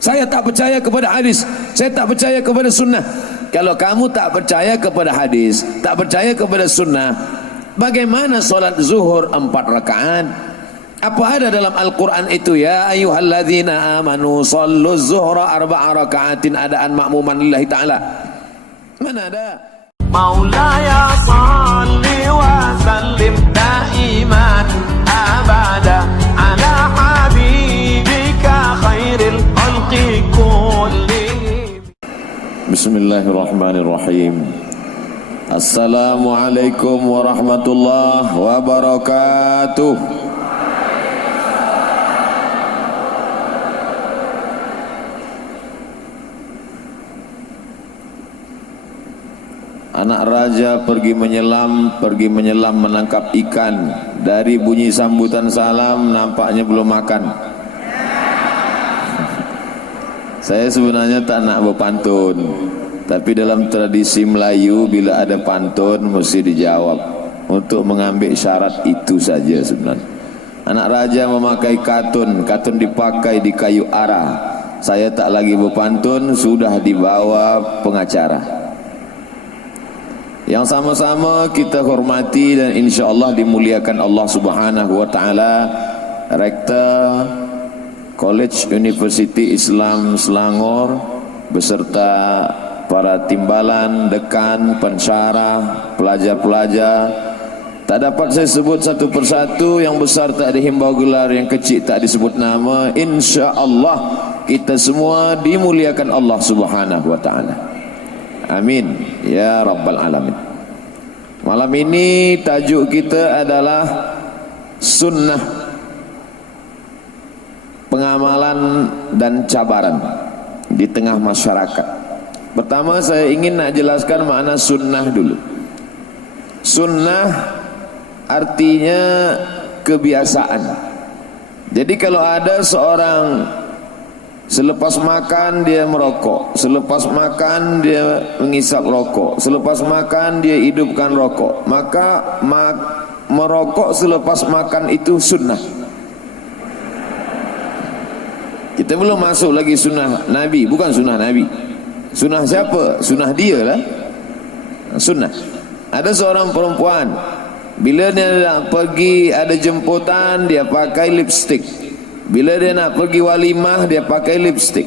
Saya tak percaya kepada hadis, saya tak percaya kepada sunnah. Kalau kamu tak percaya kepada hadis, tak percaya kepada sunnah, bagaimana solat zuhur 4 rakaat? Apa ada dalam Al-Quran itu? Ya ayyuhalladzina amanu sallu zuhra 4 rakaatin adaan makmuman lillahi ta'ala. Mana ada? Maulaya salli wa sallim daiman abada ala habibika khairil khalqi kullihim. Bismillahirrahmanirrahim. Assalamualaikum warahmatullahi wabarakatuh. Anak raja pergi menyelam menangkap ikan. Dari bunyi sambutan salam nampaknya belum makan. Saya sebenarnya tak nak berpantun, tapi dalam tradisi Melayu bila ada pantun mesti dijawab. Untuk mengambil syarat itu saja sebenarnya. Anak raja memakai katun, katun dipakai di kayu arah. Saya tak lagi berpantun, sudah dibawa pengacara. Yang sama-sama kita hormati dan insya-Allah dimuliakan Allah Subhanahu wa taala, Rektor College University Islam Selangor beserta para timbalan, dekan, pensyarah, pelajar-pelajar. Tak dapat saya sebut satu persatu, yang besar tak dihimbau gelar, yang kecil tak disebut nama. Insya-Allah kita semua dimuliakan Allah Subhanahu wa taala. Amin ya rabbal alamin. Malam ini tajuk kita adalah sunnah, pengamalan dan cabaran di tengah masyarakat. Pertama saya ingin nak jelaskan makna sunnah dulu. Sunnah artinya kebiasaan. Jadi kalau ada seorang selepas makan dia merokok, selepas makan dia mengisap rokok, selepas makan dia hidupkan rokok, maka merokok selepas makan itu sunnah. Kita belum masuk lagi sunnah Nabi, bukan sunnah Nabi. Sunnah siapa? Sunnah dia lah. Sunnah. Ada seorang perempuan, bila dia nak pergi ada jemputan, dia pakai lipstick. Bila dia nak pergi walimah, dia pakai lipstick.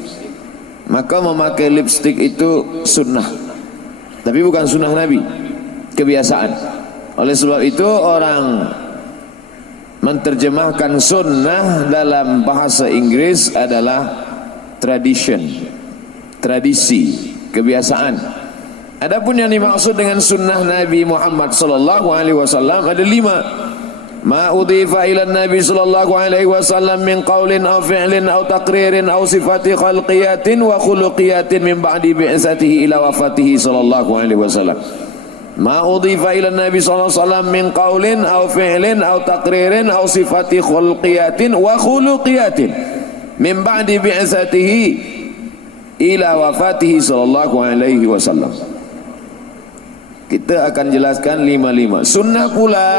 Maka memakai lipstick itu sunnah, tapi bukan sunnah Nabi, kebiasaan. Oleh sebab itu orang menterjemahkan sunnah dalam bahasa Inggris adalah tradition, tradisi, kebiasaan. Adapun yang dimaksud dengan sunnah Nabi Muhammad sallallahu alaihi wasallam ada 5. Ma udhifa ila Nabi sallallahu alaihi wasallam min qaulin aw fi'lin aw taqririn aw sifati khalqiyatin wa khuluqiyatin min ba'di bi'satihi ila wafatihi sallallahu alaihi wasallam. Ma udhifa ila Nabi sallallahu alaihi wasallam min qaulin aw fi'lin aw taqririn aw sifati khalqiyatin wa khuluqiyatin min ba'di bi'satihi ila wafatihi sallallahu alaihi wasallam. Kita akan jelaskan 5. Sunnah pula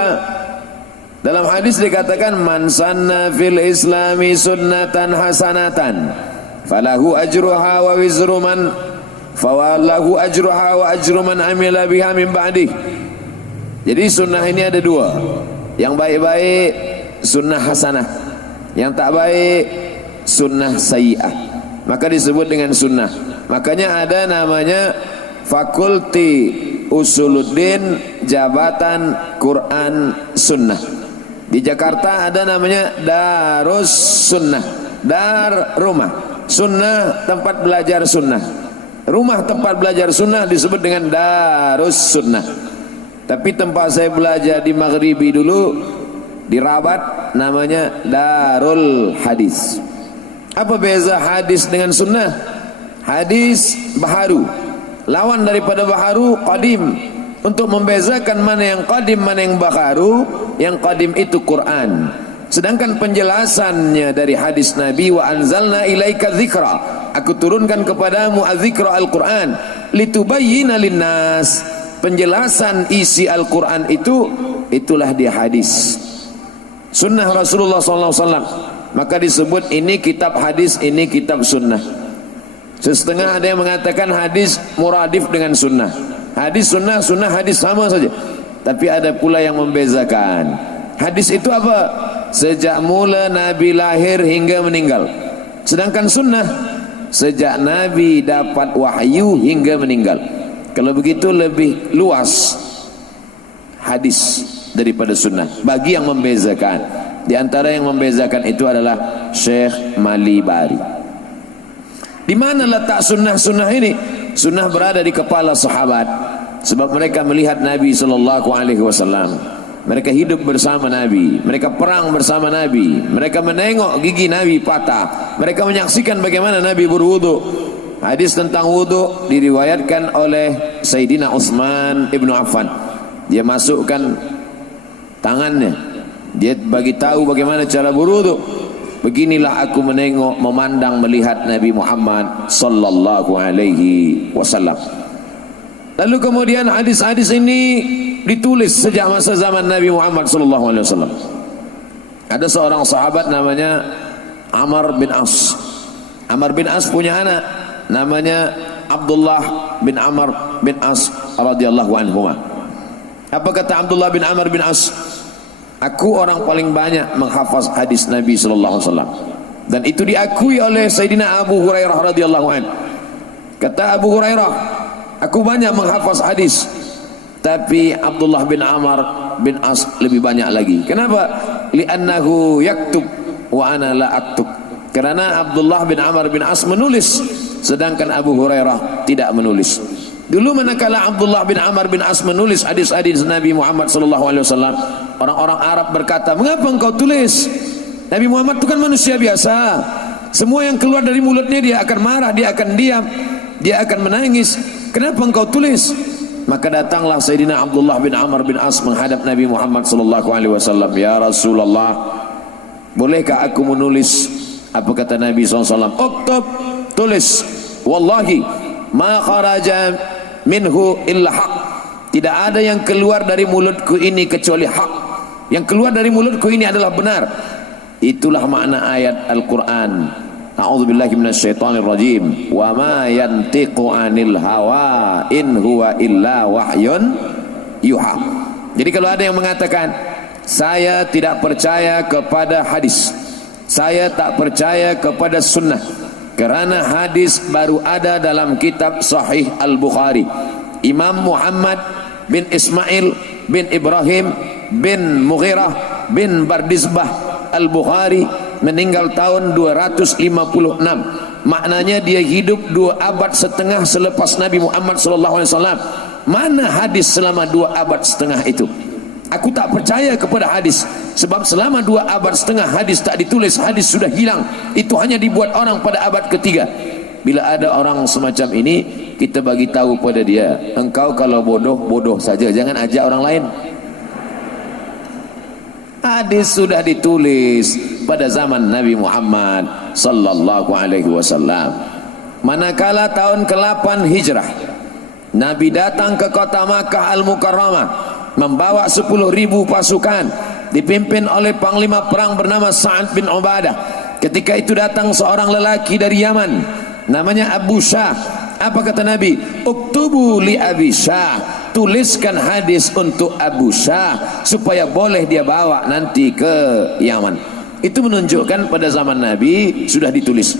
dalam hadis dikatakan man sanna fil islami sunnatan hasanatan falahu ajruha wa wizru man fawalahu ajruha wa ajru man amila biha min ba'dih. Jadi sunnah ini ada 2. Yang baik-baik sunnah hasanah, yang tak baik sunnah sayyi'ah, maka disebut dengan sunnah. Makanya ada namanya Fakulti Usuluddin Jabatan Quran Sunnah. Di Jakarta ada namanya Darus Sunnah, dar rumah, sunnah tempat belajar sunnah. Rumah tempat belajar sunnah disebut dengan Darus Sunnah. Tapi tempat saya belajar di Maghribi dulu, di Rabat, namanya Darul Hadis. Apa beza hadis dengan sunnah? Hadis baharu, lawan daripada baharu qadim. Untuk membezakan mana yang qadim, mana yang baharu, yang qadim itu Quran. Sedangkan penjelasannya dari hadis Nabi, wa anzalna ilaika dzikra, aku turunkan kepadamu az-dzikra Al-Quran, litubayyina linnas, penjelasan isi Al-Quran itu, itulah dia hadis. Sunnah Rasulullah SAW. Maka disebut ini kitab hadis, ini kitab sunnah. Setengah ada yang mengatakan hadis muradif dengan sunnah. Hadis sunnah, sunnah hadis sama saja. Tapi ada pula yang membezakan. Hadis itu apa? Sejak mula Nabi lahir hingga meninggal. Sedangkan sunnah sejak Nabi dapat wahyu hingga meninggal. Kalau begitu lebih luas hadis daripada sunnah. Bagi yang membezakan, di antara yang membezakan itu adalah Syekh Malibari. Di mana letak sunnah-sunnah ini? Sunnah berada di kepala sahabat, sebab mereka melihat Nabi SAW. Mereka hidup bersama Nabi, mereka perang bersama Nabi, mereka menengok gigi Nabi patah, mereka menyaksikan bagaimana Nabi berwudu. Hadis tentang wudu diriwayatkan oleh Sayyidina Utsman ibnu Affan. Dia masukkan tangannya, dia bagi tahu bagaimana cara berwudu. Beginilah aku menengok, memandang, melihat Nabi Muhammad sallallahu alaihi wasallam. Lalu kemudian hadis-hadis ini ditulis sejak masa zaman Nabi Muhammad sallallahu alaihi wasallam. Ada seorang sahabat namanya Amr bin As. Amr bin As punya anak namanya Abdullah bin Amr bin As radhiyallahu anhuma. Apa kata Abdullah bin Amr bin As? Aku orang paling banyak menghafaz hadis Nabi sallallahu alaihi wasallam, dan itu diakui oleh Sayyidina Abu Hurairah radhiyallahu anhu. Kata Abu Hurairah, aku banyak menghafaz hadis, tapi Abdullah bin Amr bin As lebih banyak lagi. Kenapa? Li'annahu yaktub wa ana la aktub. Karena Abdullah bin Amr bin As menulis, sedangkan Abu Hurairah tidak menulis. Dulu manakala Abdullah bin Amr bin As menulis hadis-hadis Nabi Muhammad sallallahu alaihi wasallam, orang-orang Arab berkata, "Mengapa engkau tulis? Nabi Muhammad itu kan manusia biasa. Semua yang keluar dari mulutnya dia akan marah, dia akan diam, dia akan menangis. Kenapa engkau tulis?" Maka datanglah Sayyidina Abdullah bin Amr bin As menghadap Nabi Muhammad sallallahu alaihi wasallam, "Ya Rasulullah, bolehkah aku menulis?" Apa kata Nabi SAW? "Uktub, tulis. Wallahi ma kharaja minhu illa haq." Tidak ada yang keluar dari mulutku ini kecuali hak. Yang keluar dari mulutku ini adalah benar. Itulah makna ayat Al-Quran. A'udzubillahi minasyaitonirrajim. Wa ma yantiqu 'anil hawa in huwa illa wahyun yuha. Jadi kalau ada yang mengatakan, saya tidak percaya kepada hadis, saya tak percaya kepada sunnah, kerana hadis baru ada dalam kitab Sahih Al-Bukhari. Imam Muhammad bin Ismail bin Ibrahim bin Mughirah bin Bardizbah Al-Bukhari meninggal tahun 256. Maknanya dia hidup 2 abad setengah selepas Nabi Muhammad SAW. Mana hadis selama 2 abad setengah itu? Aku tak percaya kepada hadis, sebab selama 2 abad setengah hadis tak ditulis, hadis sudah hilang. Itu hanya dibuat orang pada abad ketiga. Bila ada orang semacam ini, kita bagi tahu pada dia, engkau kalau bodoh, bodoh saja, jangan ajak orang lain. Hadis sudah ditulis pada zaman Nabi Muhammad sallallahu alaihi wasallam. Manakala tahun ke-8 Hijrah, Nabi datang ke kota Makkah Al-Mukarramah membawa 10.000 pasukan dipimpin oleh panglima perang bernama Sa'ad bin Ubadah. Ketika itu datang seorang lelaki dari Yaman namanya Abu Syah. Apa kata Nabi? Uktubu li Abi Syah, tuliskan hadis untuk Abu Syah supaya boleh dia bawa nanti ke Yaman. Itu menunjukkan pada zaman Nabi sudah ditulis.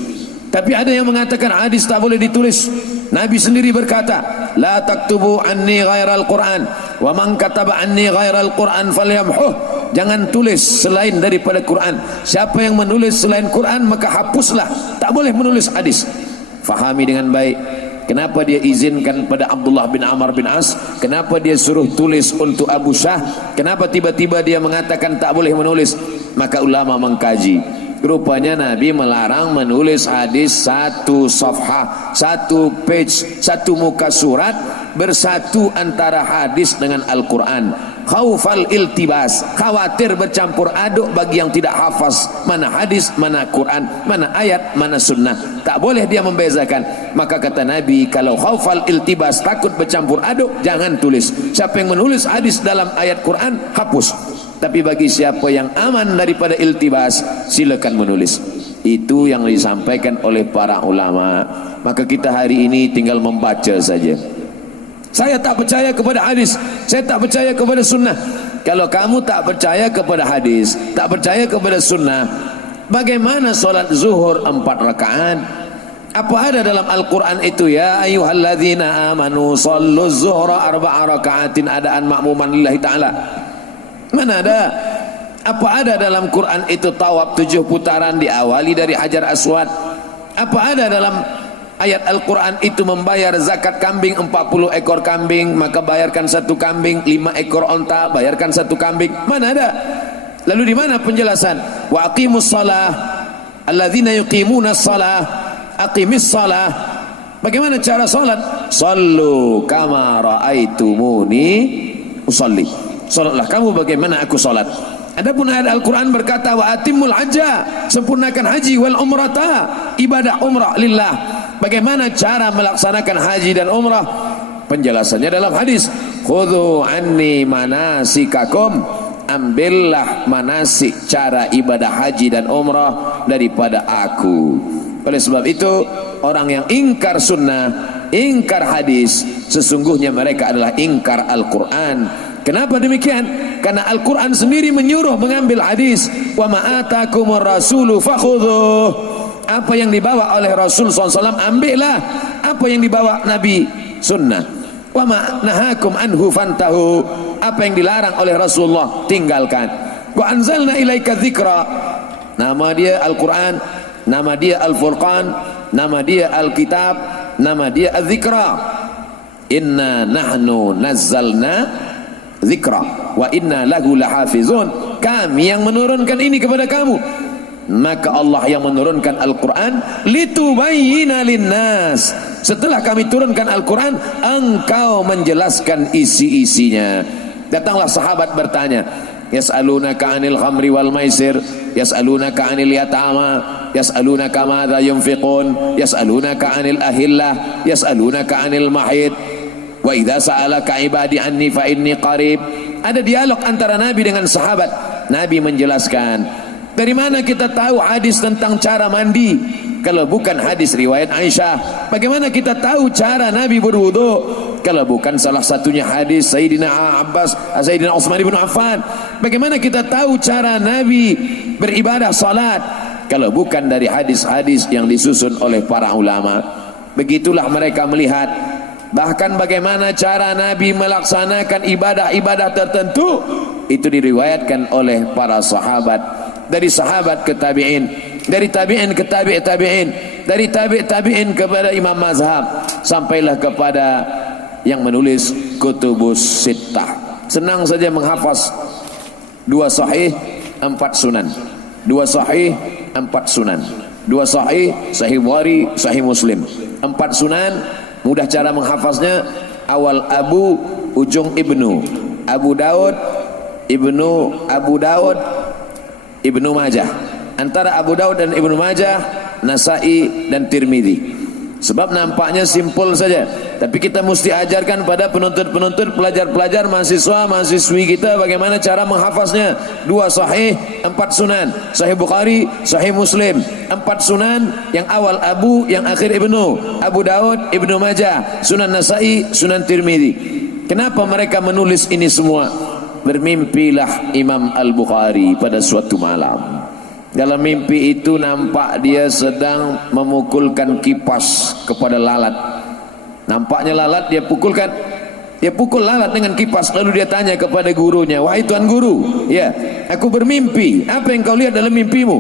Tapi ada yang mengatakan hadis tak boleh ditulis. Nabi sendiri berkata, la taktubu anni ghairal Quran, wa man kataba anni ghairal Quran falyamhuh. Jangan tulis selain daripada Quran. Siapa yang menulis selain Quran maka hapuslah. Tak boleh menulis hadis. Fahami dengan baik. Kenapa dia izinkan pada Abdullah bin Amr bin As? Kenapa dia suruh tulis untuk Abu Syah? Kenapa tiba-tiba dia mengatakan tak boleh menulis? Maka ulama mengkaji. Rupanya Nabi melarang menulis hadis 1 safhah, 1 page, 1 muka surat bersatu antara hadis dengan Al-Quran. Khaufal iltibas, khawatir bercampur aduk bagi yang tidak hafaz mana hadis, mana Quran, mana ayat, mana sunnah. Tak boleh dia membezakan. Maka kata Nabi, kalau khaufal iltibas, takut bercampur aduk, jangan tulis. Siapa yang menulis hadis dalam ayat Quran, hapus. Tapi bagi siapa yang aman daripada iltibas, silakan menulis. Itu yang disampaikan oleh para ulama. Maka kita hari ini tinggal membaca saja. Saya tak percaya kepada hadis, saya tak percaya kepada sunnah. Kalau kamu tak percaya kepada hadis, tak percaya kepada sunnah, bagaimana solat zuhur 4 rakaat? Apa ada dalam Al-Quran itu, ya ayyuhalladzina amanu sallu zuhra 4 rakaatin adaan makmuman lillahi ta'ala? Mana ada? Apa ada dalam Quran itu tawaf 7 putaran diawali dari Hajar Aswad? Apa ada dalam ayat Al-Quran itu membayar zakat kambing 40 ekor kambing, maka bayarkan 1 kambing, 5 ekor onta, bayarkan 1 kambing? Mana ada? Lalu di mana penjelasan? Wa aqimus salah alladzina yuqimunas salah, aqimis salah. Bagaimana cara salat? Sallu kama raaitumuni usalli. Salatlah kamu bagaimana aku salat. Adapun ayat Al-Quran berkata wa atimul hajja, sempurnakan haji wal umrata, ibadah umrah lillah. Bagaimana cara melaksanakan haji dan umrah? Penjelasannya dalam hadis, khudhu anni manasikakum, ambillah manasik cara ibadah haji dan umrah daripada aku. Oleh sebab itu, orang yang ingkar sunnah, ingkar hadis, sesungguhnya mereka adalah ingkar Al-Quran. Kenapa demikian? Karena Al-Quran sendiri menyuruh mengambil hadis. Wa ma'atakumur rasulu fakhudhuh. Apa yang dibawa oleh Rasul SAW, ambillah. Apa yang dibawa Nabi, sunnah. Wa ma'nahakum anhu fantahu. Apa yang dilarang oleh Rasulullah, tinggalkan. Wa anzalna ilaika dzikra. Nama dia Al-Quran, nama dia Al-Furqan, nama dia Al-Kitab, nama dia Al-Dzikra. Inna nahnu nazzalna dzikra wa inna lahu lahafizun. Kami yang menurunkan ini kepada kamu. Maka Allah yang menurunkan Al-Quran litubayyina linnas. Setelah kami turunkan Al-Quran, engkau menjelaskan isi-isinya. Datanglah sahabat bertanya, yas'alunaka 'anil khamri wal maisir, yas'alunaka 'anil yatama, yas'alunaka madza yunfiqun, yas'alunaka 'anil ahillah, yas'alunaka 'anil mahid. Wa idza sa'alaka ibadi anni fa inni qarib. Ada dialog antara Nabi dengan sahabat. Nabi menjelaskan. Dari mana kita tahu hadis tentang cara mandi kalau bukan hadis riwayat Aisyah? Bagaimana kita tahu cara Nabi berwudu kalau bukan salah satunya hadis Sayyidina Abbas, Sayyidina Utsman bin Affan? Bagaimana kita tahu cara Nabi beribadah salat kalau bukan dari hadis-hadis yang disusun oleh para ulama? Begitulah mereka melihat. Bahkan bagaimana cara Nabi melaksanakan ibadah-ibadah tertentu itu diriwayatkan oleh para sahabat, dari sahabat ke tabi'in, dari tabi'in ke tabi' tabi'in, dari tabi' tabi'in kepada imam mazhab, sampailah kepada yang menulis kutubus sittah. Senang saja menghafaz 2 sahih 4 sunan, 2 sahih 4 sunan, 2 sahih sahih Bukhari, sahih Muslim, 4 sunan. Mudah cara menghafaznya. Awal Abu, ujung Ibnu. Abu Daud, Ibnu Majah. Antara Abu Daud dan Ibnu Majah, Nasai dan Tirmidzi. Sebab nampaknya simpel saja, tapi kita mesti ajarkan pada penuntut-penuntut, pelajar-pelajar, mahasiswa-mahasiswi kita bagaimana cara menghafaznya. 2 sahih 4 sunan, sahih Bukhari, sahih Muslim, 4 sunan, yang awal Abu, yang akhir Ibnu. Abu Daud, Ibnu Majah, Sunan Nasai, Sunan Tirmidzi. Kenapa mereka menulis ini semua? Bermimpilah Imam Al-Bukhari pada suatu malam. Dalam mimpi itu nampak dia sedang memukulkan kipas kepada lalat. Nampaknya lalat, dia pukulkan. Dia pukul lalat dengan kipas. Lalu dia tanya kepada gurunya, wahai tuan guru, ya, aku bermimpi. Apa yang kau lihat dalam mimpimu?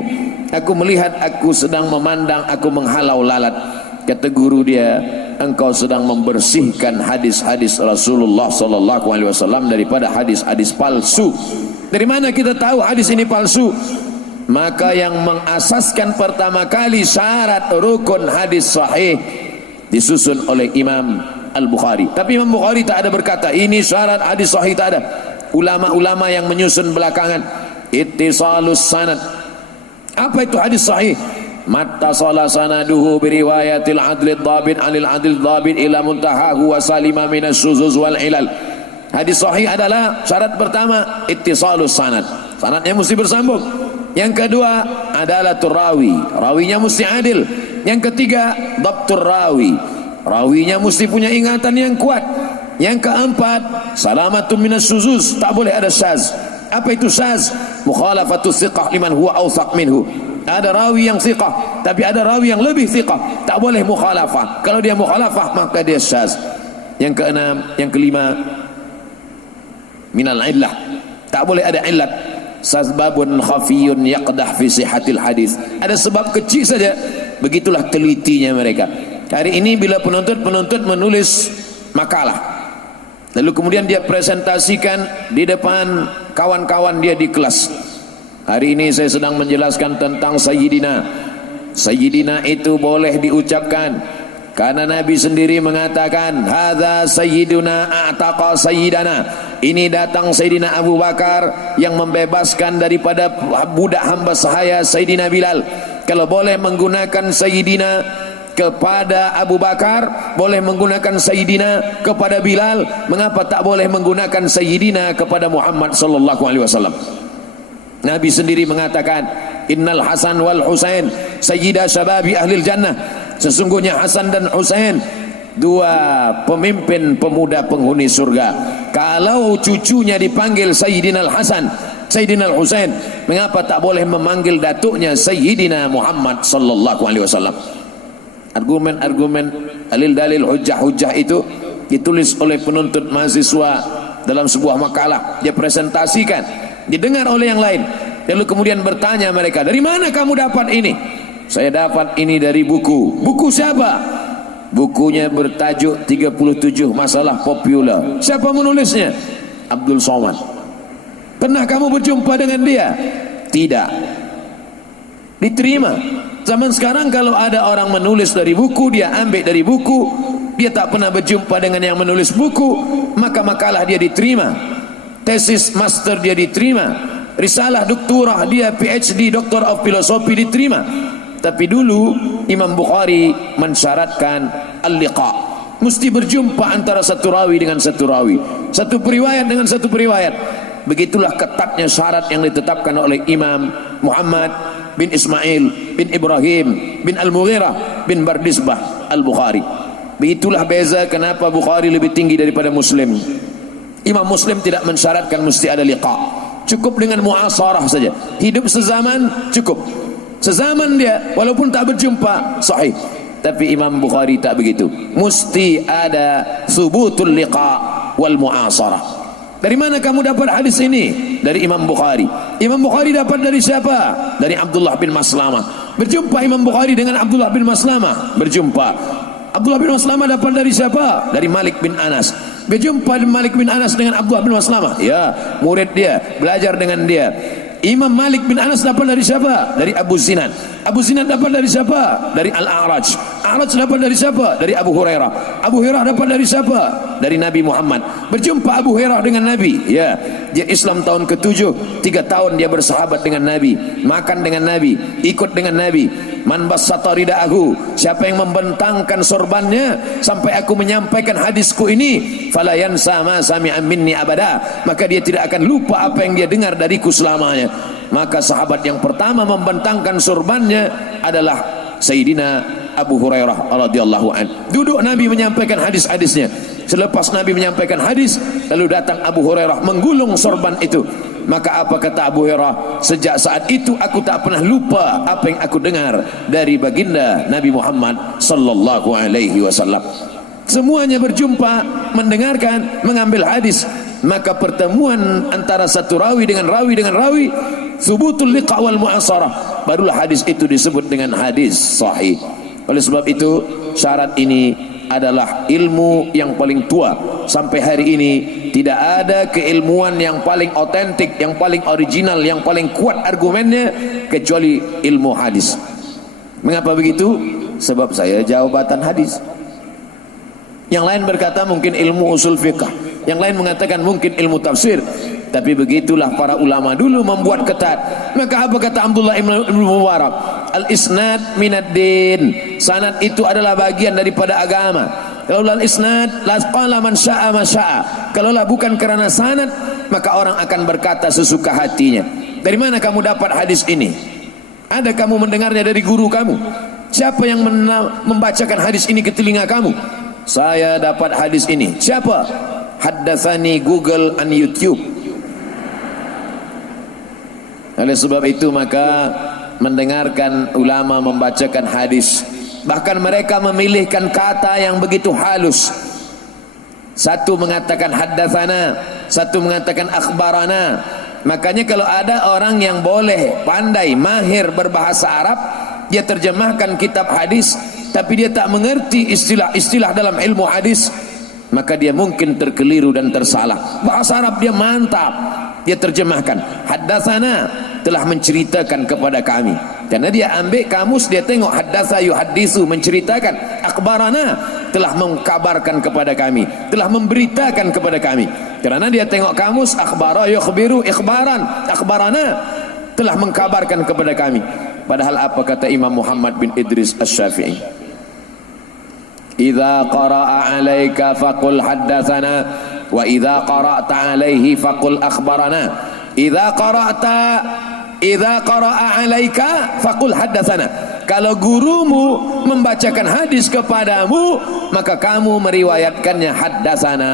Aku melihat aku sedang memandang, aku menghalau lalat. Kata guru dia, engkau sedang membersihkan hadis-hadis Rasulullah SAW daripada hadis-hadis palsu. Dari mana kita tahu hadis ini palsu? Maka yang mengasaskan pertama kali syarat rukun hadis sahih disusun oleh Imam Al-Bukhari. Tapi Imam Bukhari tak ada berkata ini syarat hadis sahih, tak ada. Ulama-ulama yang menyusun belakangan, ittisalus sanad. Apa itu hadis sahih? Mattasala sanaduhu biriwayatil adlid dhabit anil adlid dhabit ila muntahahu wa salima minas syuzuz wal ilal. Hadis sahih adalah syarat pertama ittisalus sanad. Sanadnya mesti bersambung. Yang kedua, adalatul rawi, rawinya mesti adil. Yang ketiga, dhabtur rawi, rawinya mesti punya ingatan yang kuat. Yang keempat, salamatun minas syuzuz, tak boleh ada syaz. Apa itu syaz? Mukhalafatus thiqah liman huwa awthaq minhu. Ada rawi yang thiqah, tapi ada rawi yang lebih thiqah, tak boleh mukhalafah. Kalau dia mukhalafah, maka dia syaz. Yang keenam, yang kelima, minal illah, tak boleh ada illat. Sababun khafiyun yaqdah fi sihhatil hadis. Ada sebab kecil saja, begitulah telitinya mereka. Hari ini bila penuntut menulis makalah, lalu kemudian dia presentasikan di depan kawan-kawan dia di kelas. Hari ini saya sedang menjelaskan tentang Sayyidina. Sayyidina itu boleh diucapkan karena Nabi sendiri mengatakan, hadza sayyiduna a'taqa sayyidana. Ini datang Sayyidina Abu Bakar yang membebaskan daripada budak hamba sahaya Sayyidina Bilal. Kalau boleh menggunakan Sayyidina kepada Abu Bakar, boleh menggunakan Sayyidina kepada Bilal, mengapa tak boleh menggunakan Sayyidina kepada Muhammad sallallahu alaihi wasallam? Nabi sendiri mengatakan, innal Hasan wal Husain sayyida syababi ahlil jannah. Sesungguhnya Hasan dan Husain dua pemimpin pemuda penghuni surga. Kalau cucunya dipanggil Sayyidina Al-Hasan, Sayyidina Al-Husain, mengapa tak boleh memanggil datuknya Sayyidina Muhammad sallallahu alaihi wasallam? Argumen-argumen, dalil-dalil, hujah-hujah itu ditulis oleh penuntut mahasiswa dalam sebuah makalah. Dia presentasikan, didengar oleh yang lain. Lalu kemudian bertanya mereka, dari mana kamu dapat ini? Saya dapat ini dari buku. Buku siapa? Bukunya bertajuk 37 masalah populer. Siapa menulisnya? Abdul Somad. Pernah kamu berjumpa dengan dia? Tidak. Diterima. Zaman sekarang kalau ada orang menulis dari buku, dia ambil dari buku, dia tak pernah berjumpa dengan yang menulis buku, maka makalah dia diterima, tesis master dia diterima, risalah doktorah dia, PhD, Doctor of Philosophy diterima. Tapi dulu Imam Bukhari mensyaratkan al-liqa, mesti berjumpa antara satu rawi dengan satu rawi, satu periwayat dengan satu periwayat. Begitulah ketatnya syarat yang ditetapkan oleh Imam Muhammad bin Ismail bin Ibrahim bin Al-Mughirah bin Bardisbah Al-Bukhari. Begitulah beza kenapa Bukhari lebih tinggi daripada Muslim. Imam Muslim tidak mensyaratkan mesti ada liqa, cukup dengan muasarah saja, hidup sezaman cukup, sezaman dia walaupun tak berjumpa sahih. Tapi Imam Bukhari tak begitu, mesti ada subutul liqa wal muasarah. Dari mana kamu dapat hadis ini? Dari Imam Bukhari. Imam Bukhari dapat dari siapa? Dari Abdullah bin Maslamah. Berjumpa Imam Bukhari dengan Abdullah bin Maslamah, berjumpa. Abdullah bin Maslamah dapat dari siapa? Dari Malik bin Anas. Berjumpa Malik bin Anas dengan Abdullah bin Maslamah, ya, murid dia, belajar dengan dia. Imam Malik bin Anas dapat dari siapa? Dari Abu Zinad. Abu Zinad dapat dari siapa? Dari Al-A'raj. A'raj dapat dari siapa? Dari Abu Hurairah. Abu Hurairah dapat dari siapa? Dari Nabi Muhammad. Berjumpa Abu Hurairah dengan Nabi, ya, dia Islam tahun ke-7, 3 tahun dia bersahabat dengan Nabi, makan dengan Nabi, ikut dengan Nabi. Man bassata rida'ahu, siapa yang membentangkan sorbannya sampai aku menyampaikan hadisku ini, fala yansa ma sami'a minni abada, maka dia tidak akan lupa apa yang dia dengar dariku selamanya. Maka sahabat yang pertama membentangkan sorbannya adalah Sayyidina Abu Hurairah radhiyallahu an. Duduk Nabi menyampaikan hadis-hadisnya. Selepas Nabi menyampaikan hadis, lalu datang Abu Hurairah menggulung sorban itu. Maka apa kata Abu Hurairah? Sejak saat itu aku tak pernah lupa apa yang aku dengar dari baginda Nabi Muhammad sallallahu alaihi wasallam. Semuanya berjumpa, mendengarkan, mengambil hadis. Maka pertemuan antara satu rawi dengan rawi, subutul liqa wal mu'asarah, barulah hadis itu disebut dengan hadis sahih. Oleh sebab itu, syarat ini adalah ilmu yang paling tua. Sampai hari ini tidak ada keilmuan yang paling otentik, yang paling original, yang paling kuat argumennya kecuali ilmu hadis. Mengapa begitu? Sebab saya jawabatan hadis. Yang lain berkata mungkin ilmu usul fiqh, yang lain mengatakan mungkin ilmu tafsir. Tapi begitulah para ulama dulu membuat ketat. Maka apa kata Abdullah ibn Mubarak? Al-isnad minad din, sanad itu adalah bagian daripada agama. Kalau al-isnad la qala man syaa ma syaa, kalau bukan karena sanad maka orang akan berkata sesuka hatinya. Dari mana kamu dapat hadis ini? Ada kamu mendengarnya dari guru kamu? Siapa yang membacakan hadis ini ke telinga kamu? Saya dapat hadis ini. Siapa? Haddatsani Google and YouTube. Oleh sebab itu maka mendengarkan ulama membacakan hadis, bahkan mereka memilihkan kata yang begitu halus. Satu mengatakan haddatsana, satu mengatakan akhbarana. Makanya kalau ada orang yang boleh, pandai, mahir berbahasa Arab, dia terjemahkan kitab hadis tapi dia tak mengerti istilah-istilah dalam ilmu hadis, maka dia mungkin terkeliru dan tersalah. Bahasa Arab dia mantap, dia terjemahkan haddatsana, telah menceritakan kepada kami. Karena dia ambil kamus, dia tengok haddatsa yuhaddisu, menceritakan. Akhbarana, telah mengkabarkan kepada kami, telah memberitakan kepada kami. Karena dia tengok kamus, akhbara yukhbiru ikhbaran, akhbarana, telah mengkabarkan kepada kami. Padahal apa kata Imam Muhammad bin Idris Asy-Syafi'i? Idza qara'a 'alaika faqul haddatsana wa idza qara'ta 'alaihi faqul akhbarana. Idza qara'a 'alaika faqul haddatsana. Kalau gurumu membacakan hadis kepadamu, maka kamu meriwayatkannya haddatsana.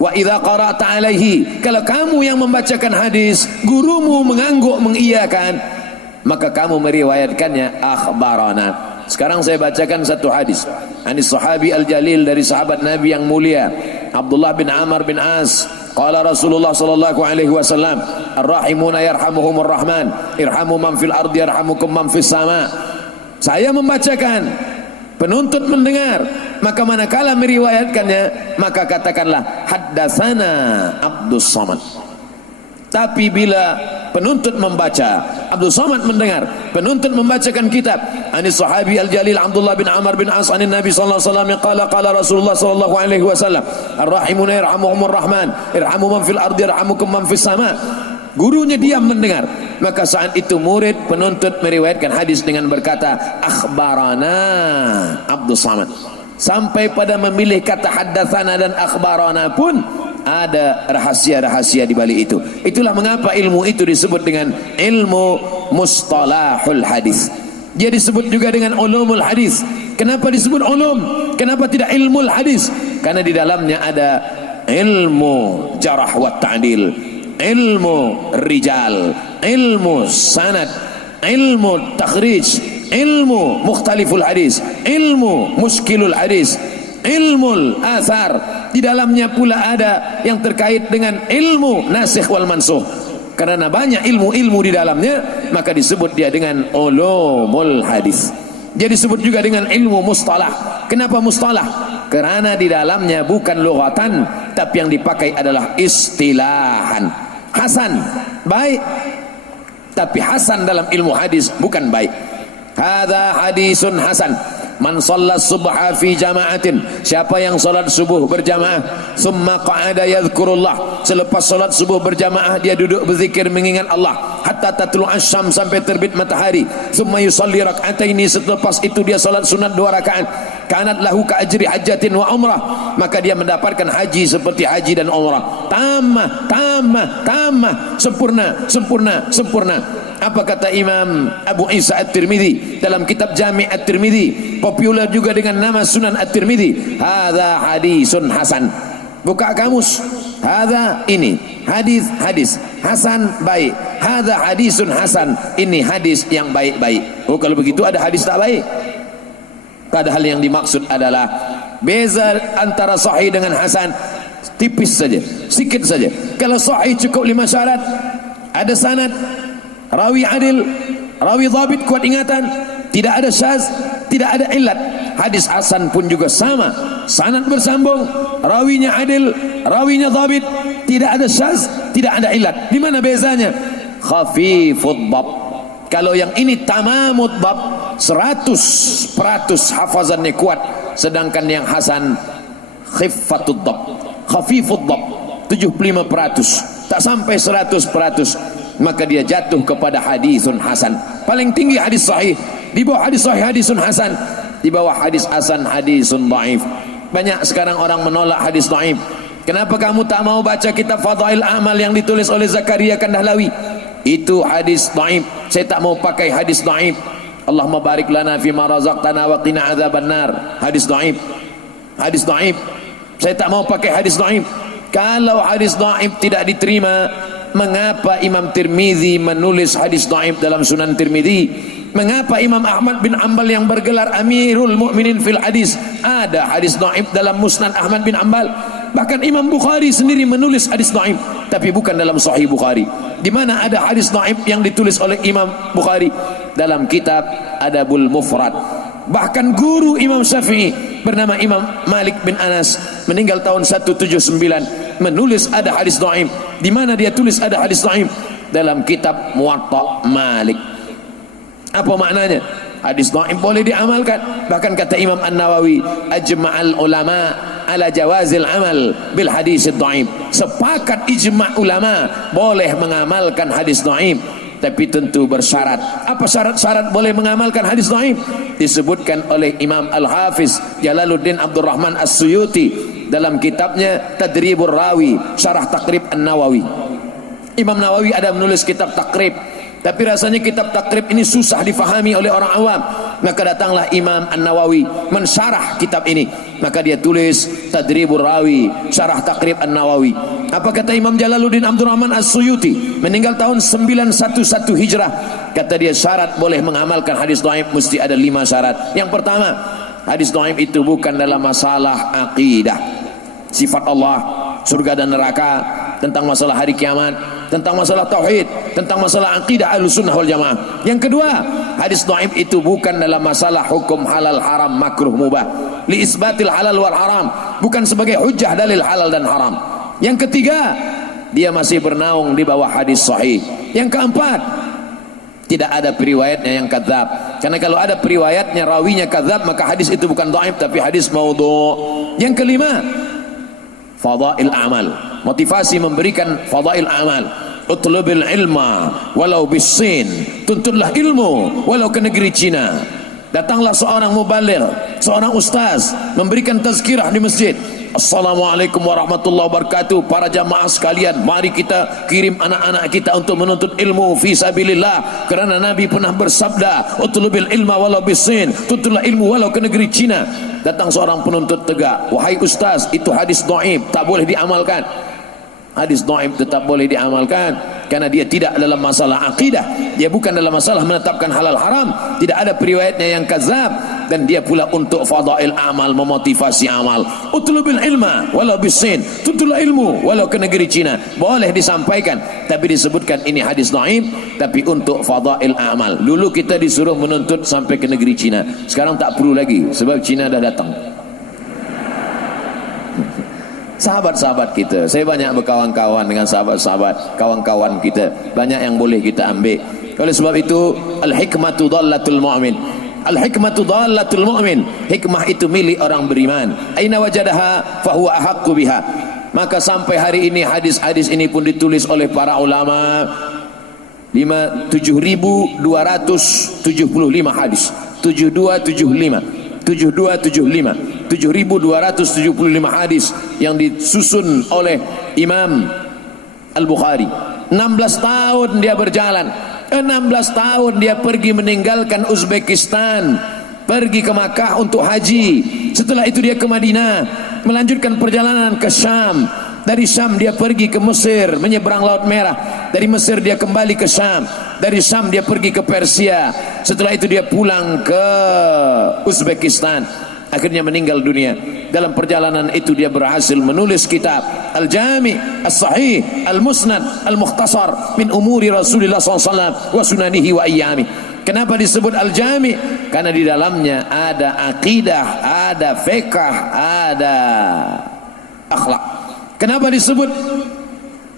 Wa idza qara'ta 'alaihi, kalau kamu yang membacakan hadis, gurumu mengangguk mengiyakan, maka kamu meriwayatkannya akhbarana. Sekarang saya bacakan satu hadis. Anis sahabi al-jalil, dari sahabat Nabi yang mulia, Abdullah bin Amr bin As. Qala Rasulullah sallallahu alaihi wasallam, ar-rahimuna yarhamuhumur rahman, irhamu man fil ardi yarhamukum man fis sama. Saya membacakan, penuntut mendengar, maka manakala meriwayatkannya, maka katakanlah haddatsana Abdus Samad. Tapi bila penuntut membaca, Abdul Samad mendengar, penuntut membacakan kitab, anis sahabi al-jalil Abdullah bin Amr bin As anin Nabi sallallahu alaihi wasallam qala Rasulullah sallallahu alaihi wasallam, ar-rahimuna yarhamuhumur rahman, irhamu man fil ardi yarhamukum man fis sama. Gurunya diam mendengar, maka saat itu murid penuntut meriwayatkan hadis dengan berkata akhbarana Abdul Samad. Sampai pada memilih kata haddatsana dan akhbarana pun ada rahasia-rahasia di balik itu. Itulah mengapa ilmu itu disebut dengan ilmu mustalahul hadis. Dia disebut juga dengan ulumul hadis. Kenapa disebut ulum? Kenapa tidak ilmul hadis? Karena di dalamnya ada ilmu jarah wa ta'dil, ilmu rijal, ilmu sanad, ilmu takhrij, ilmu mukhtaliful hadis, ilmu muskilul hadis, ilmu athar. Di dalamnya pula ada yang terkait dengan ilmu nasikh wal mansukh. Karena banyak ilmu-ilmu di dalamnya, maka disebut dia dengan ulumul hadis. Dia disebut juga dengan ilmu mustalah. Kenapa mustalah? Karena di dalamnya bukan lughatan, tapi yang dipakai adalah istilahan. Hasan, baik, tapi hasan dalam ilmu hadis bukan baik. Hadza hadisun hasan. Man shalla subha fi jama'atin, siapa yang salat subuh berjamaah, summa qa'ada yadhkurullah, selepas salat subuh berjamaah dia duduk berzikir mengingat Allah, hatta tatlu asyam, sampai terbit matahari, summa yusalli rak'ataini, selepas itu dia salat sunat 2 rakaat, kanat lahu ka ajri hajjatin wa umrah, maka dia mendapatkan haji seperti haji dan umrah. Tamah, sempurna. Apa kata Imam Abu Isa At-Tirmidzi dalam kitab Jami' At-Tirmidzi, populer juga dengan nama Sunan At-Tirmidzi? Hadza hadisun hasan. Buka kamus. Hadza, ini hadis hasan, baik. Hadza hadisun hasan, ini hadis yang baik-baik. Oh, kalau begitu ada hadis tak baik. Padahal yang dimaksud adalah beza antara sahih dengan hasan tipis saja, sikit saja. Kalau sahih cukup 5 syarat, ada sanad, rawi adil, rawi dhabit, kuat ingatan, tidak ada syaz, tidak ada illat. Hadis hasan pun juga sama, sanad bersambung, rawinya adil, rawinya dhabit, tidak ada syaz, tidak ada illat. Di mana bezanya? Khafifud dhab. Kalau yang ini tamamud dhab, 100% hafazannya kuat, sedangkan yang hasan khiffatud dhab, khafifud dhab, 75%, tak sampai 100%. Maka dia jatuh kepada hadisun hasan. Paling tinggi hadis sahih, di bawah hadis sahih hadisun hasan, di bawah hadis hasan hadisun dhaif. Banyak sekarang orang menolak hadis dhaif. Kenapa kamu tak mau baca kitab Fadail Amal yang ditulis oleh Zakaria Kandahlawi? itu hadis dhaif. Saya tak mau pakai hadis dhaif. Allahumma barik lana fima razaqtana wa qina adzabannar. Hadis dhaif. Hadis dhaif. Saya tak mau pakai hadis dhaif. Kalau hadis dhaif tidak diterima, mengapa Imam Tirmizi menulis hadis dhaif dalam Sunan Tirmizi? Mengapa Imam Ahmad bin Hanbal yang bergelar Amirul Mukminin fil hadis ada hadis dhaif dalam Musnad Ahmad bin Hanbal? Bahkan Imam Bukhari sendiri menulis hadis dhaif, tapi bukan dalam Sahih Bukhari. Di mana ada hadis dhaif yang ditulis oleh Imam Bukhari? Dalam kitab Adabul Mufrad. Bahkan guru Imam Syafi'i bernama Imam Malik bin Anas meninggal tahun 179 menulis ada hadis dhaif. Di mana dia tulis ada hadis dhaif? Dalam kitab Muwatta Malik. Apa maknanya? Hadis dhaif boleh diamalkan. Bahkan kata Imam An-Nawawi, ajma'al ulama ala jawazil amal bil hadis dhaif. Sepakat ijma' ulama boleh mengamalkan hadis dhaif, tapi tentu bersyarat. Apa syarat-syarat boleh mengamalkan hadis dhaif? Disebutkan oleh Imam Al-Hafiz Jalaluddin Abdurrahman As-Suyuti dalam kitabnya Tadribur Rawi, Syarah Taqrib An-Nawawi. Imam Nawawi ada menulis kitab Taqrib, tapi rasanya kitab Taqrib ini susah difahami oleh orang awam. Maka datanglah Imam An-Nawawi mensyarah kitab ini. Maka dia tulis Tadribur Rawi, Syarah Taqrib An-Nawawi. Apa kata Imam Jalaluddin Abdurrahman As-Suyuti meninggal tahun 911 Hijrah? Kata dia, syarat boleh mengamalkan hadis dhaif mesti ada 5 syarat. Yang pertama, hadis dhaif itu bukan dalam masalah akidah, sifat Allah, surga dan neraka, tentang masalah hari kiamat, tentang masalah tauhid, tentang masalah akidah Ahlussunnah wal Jamaah. Yang kedua, hadis dhaif itu bukan dalam masalah hukum halal haram makruh mubah, li isbatil halal wal haram, bukan sebagai hujjah dalil halal dan haram. Yang ketiga, dia masih bernaung di bawah hadis sahih. Yang keempat, tidak ada periwayatnya yang kadzab. Karena kalau ada periwayatnya rawinya kadzab, maka hadis itu bukan dhaif tapi hadis maudhu'. Yang kelima, fadail amal, motivasi memberikan fadail amal. Utlubil ilma walau bisin, tuntutlah ilmu walau ke negeri Cina. Datanglah seorang mubaligh, seorang ustaz memberikan tazkirah di masjid. Assalamualaikum warahmatullahi wabarakatuh. Para jamaah sekalian, mari kita kirim anak-anak kita untuk menuntut ilmu fi sabilillah, kerana Nabi pernah bersabda, utlubil ilma walau bisin, tuntutlah ilmu walau ke negeri Cina. Datang seorang penuntut tegak, wahai ustaz, itu hadis dhaif, tak boleh diamalkan. Hadis dhaif tetap boleh diamalkan karena dia tidak dalam masalah akidah, dia bukan dalam masalah menetapkan halal haram, tidak ada periwayatnya yang kadzab, dan dia pula untuk fadail amal, memotivasi amal. Utlubil ilma walau bisin, tuntutlah ilmu walau ke negeri Cina, boleh disampaikan, tapi disebutkan ini hadis dhaif tapi untuk fadail amal. Dulu kita disuruh menuntut sampai ke negeri Cina, sekarang tak perlu lagi sebab Cina dah datang. Sahabat-sahabat kita, saya banyak berkawan-kawan dengan sahabat-sahabat, kawan-kawan kita, banyak yang boleh kita ambil. Oleh sebab itu, al-hikmatu dhallatul mu'min. Al-hikmatu dhallatul mu'min. Hikmah itu milik orang beriman. Aina wajadaha fahuwa ahaqqu biha. Maka sampai hari ini hadis-hadis ini pun ditulis oleh para ulama 7.275 hadis. 7275 7.275 hadis yang disusun oleh Imam Al-Bukhari. 16 tahun dia berjalan, 16 tahun dia pergi meninggalkan Uzbekistan, pergi ke Makkah untuk haji. Setelah itu dia ke Madinah, melanjutkan perjalanan ke Syam. Dari Syam dia pergi ke Mesir, menyeberang Laut Merah. Dari Mesir dia kembali ke Syam. Dari Syam dia pergi ke Persia. Setelah itu dia pulang ke Uzbekistan, akhirnya meninggal dunia. Dalam perjalanan itu dia berhasil menulis kitab Al-Jami' As-Sahih Al-Musnad Al-Mukhtasar min umuri Rasulullah SAW wa sunanihi wa ayyami. Kenapa disebut Al-Jami'? Karena di dalamnya ada akidah, ada fiqh, ada akhlak. Kenapa disebut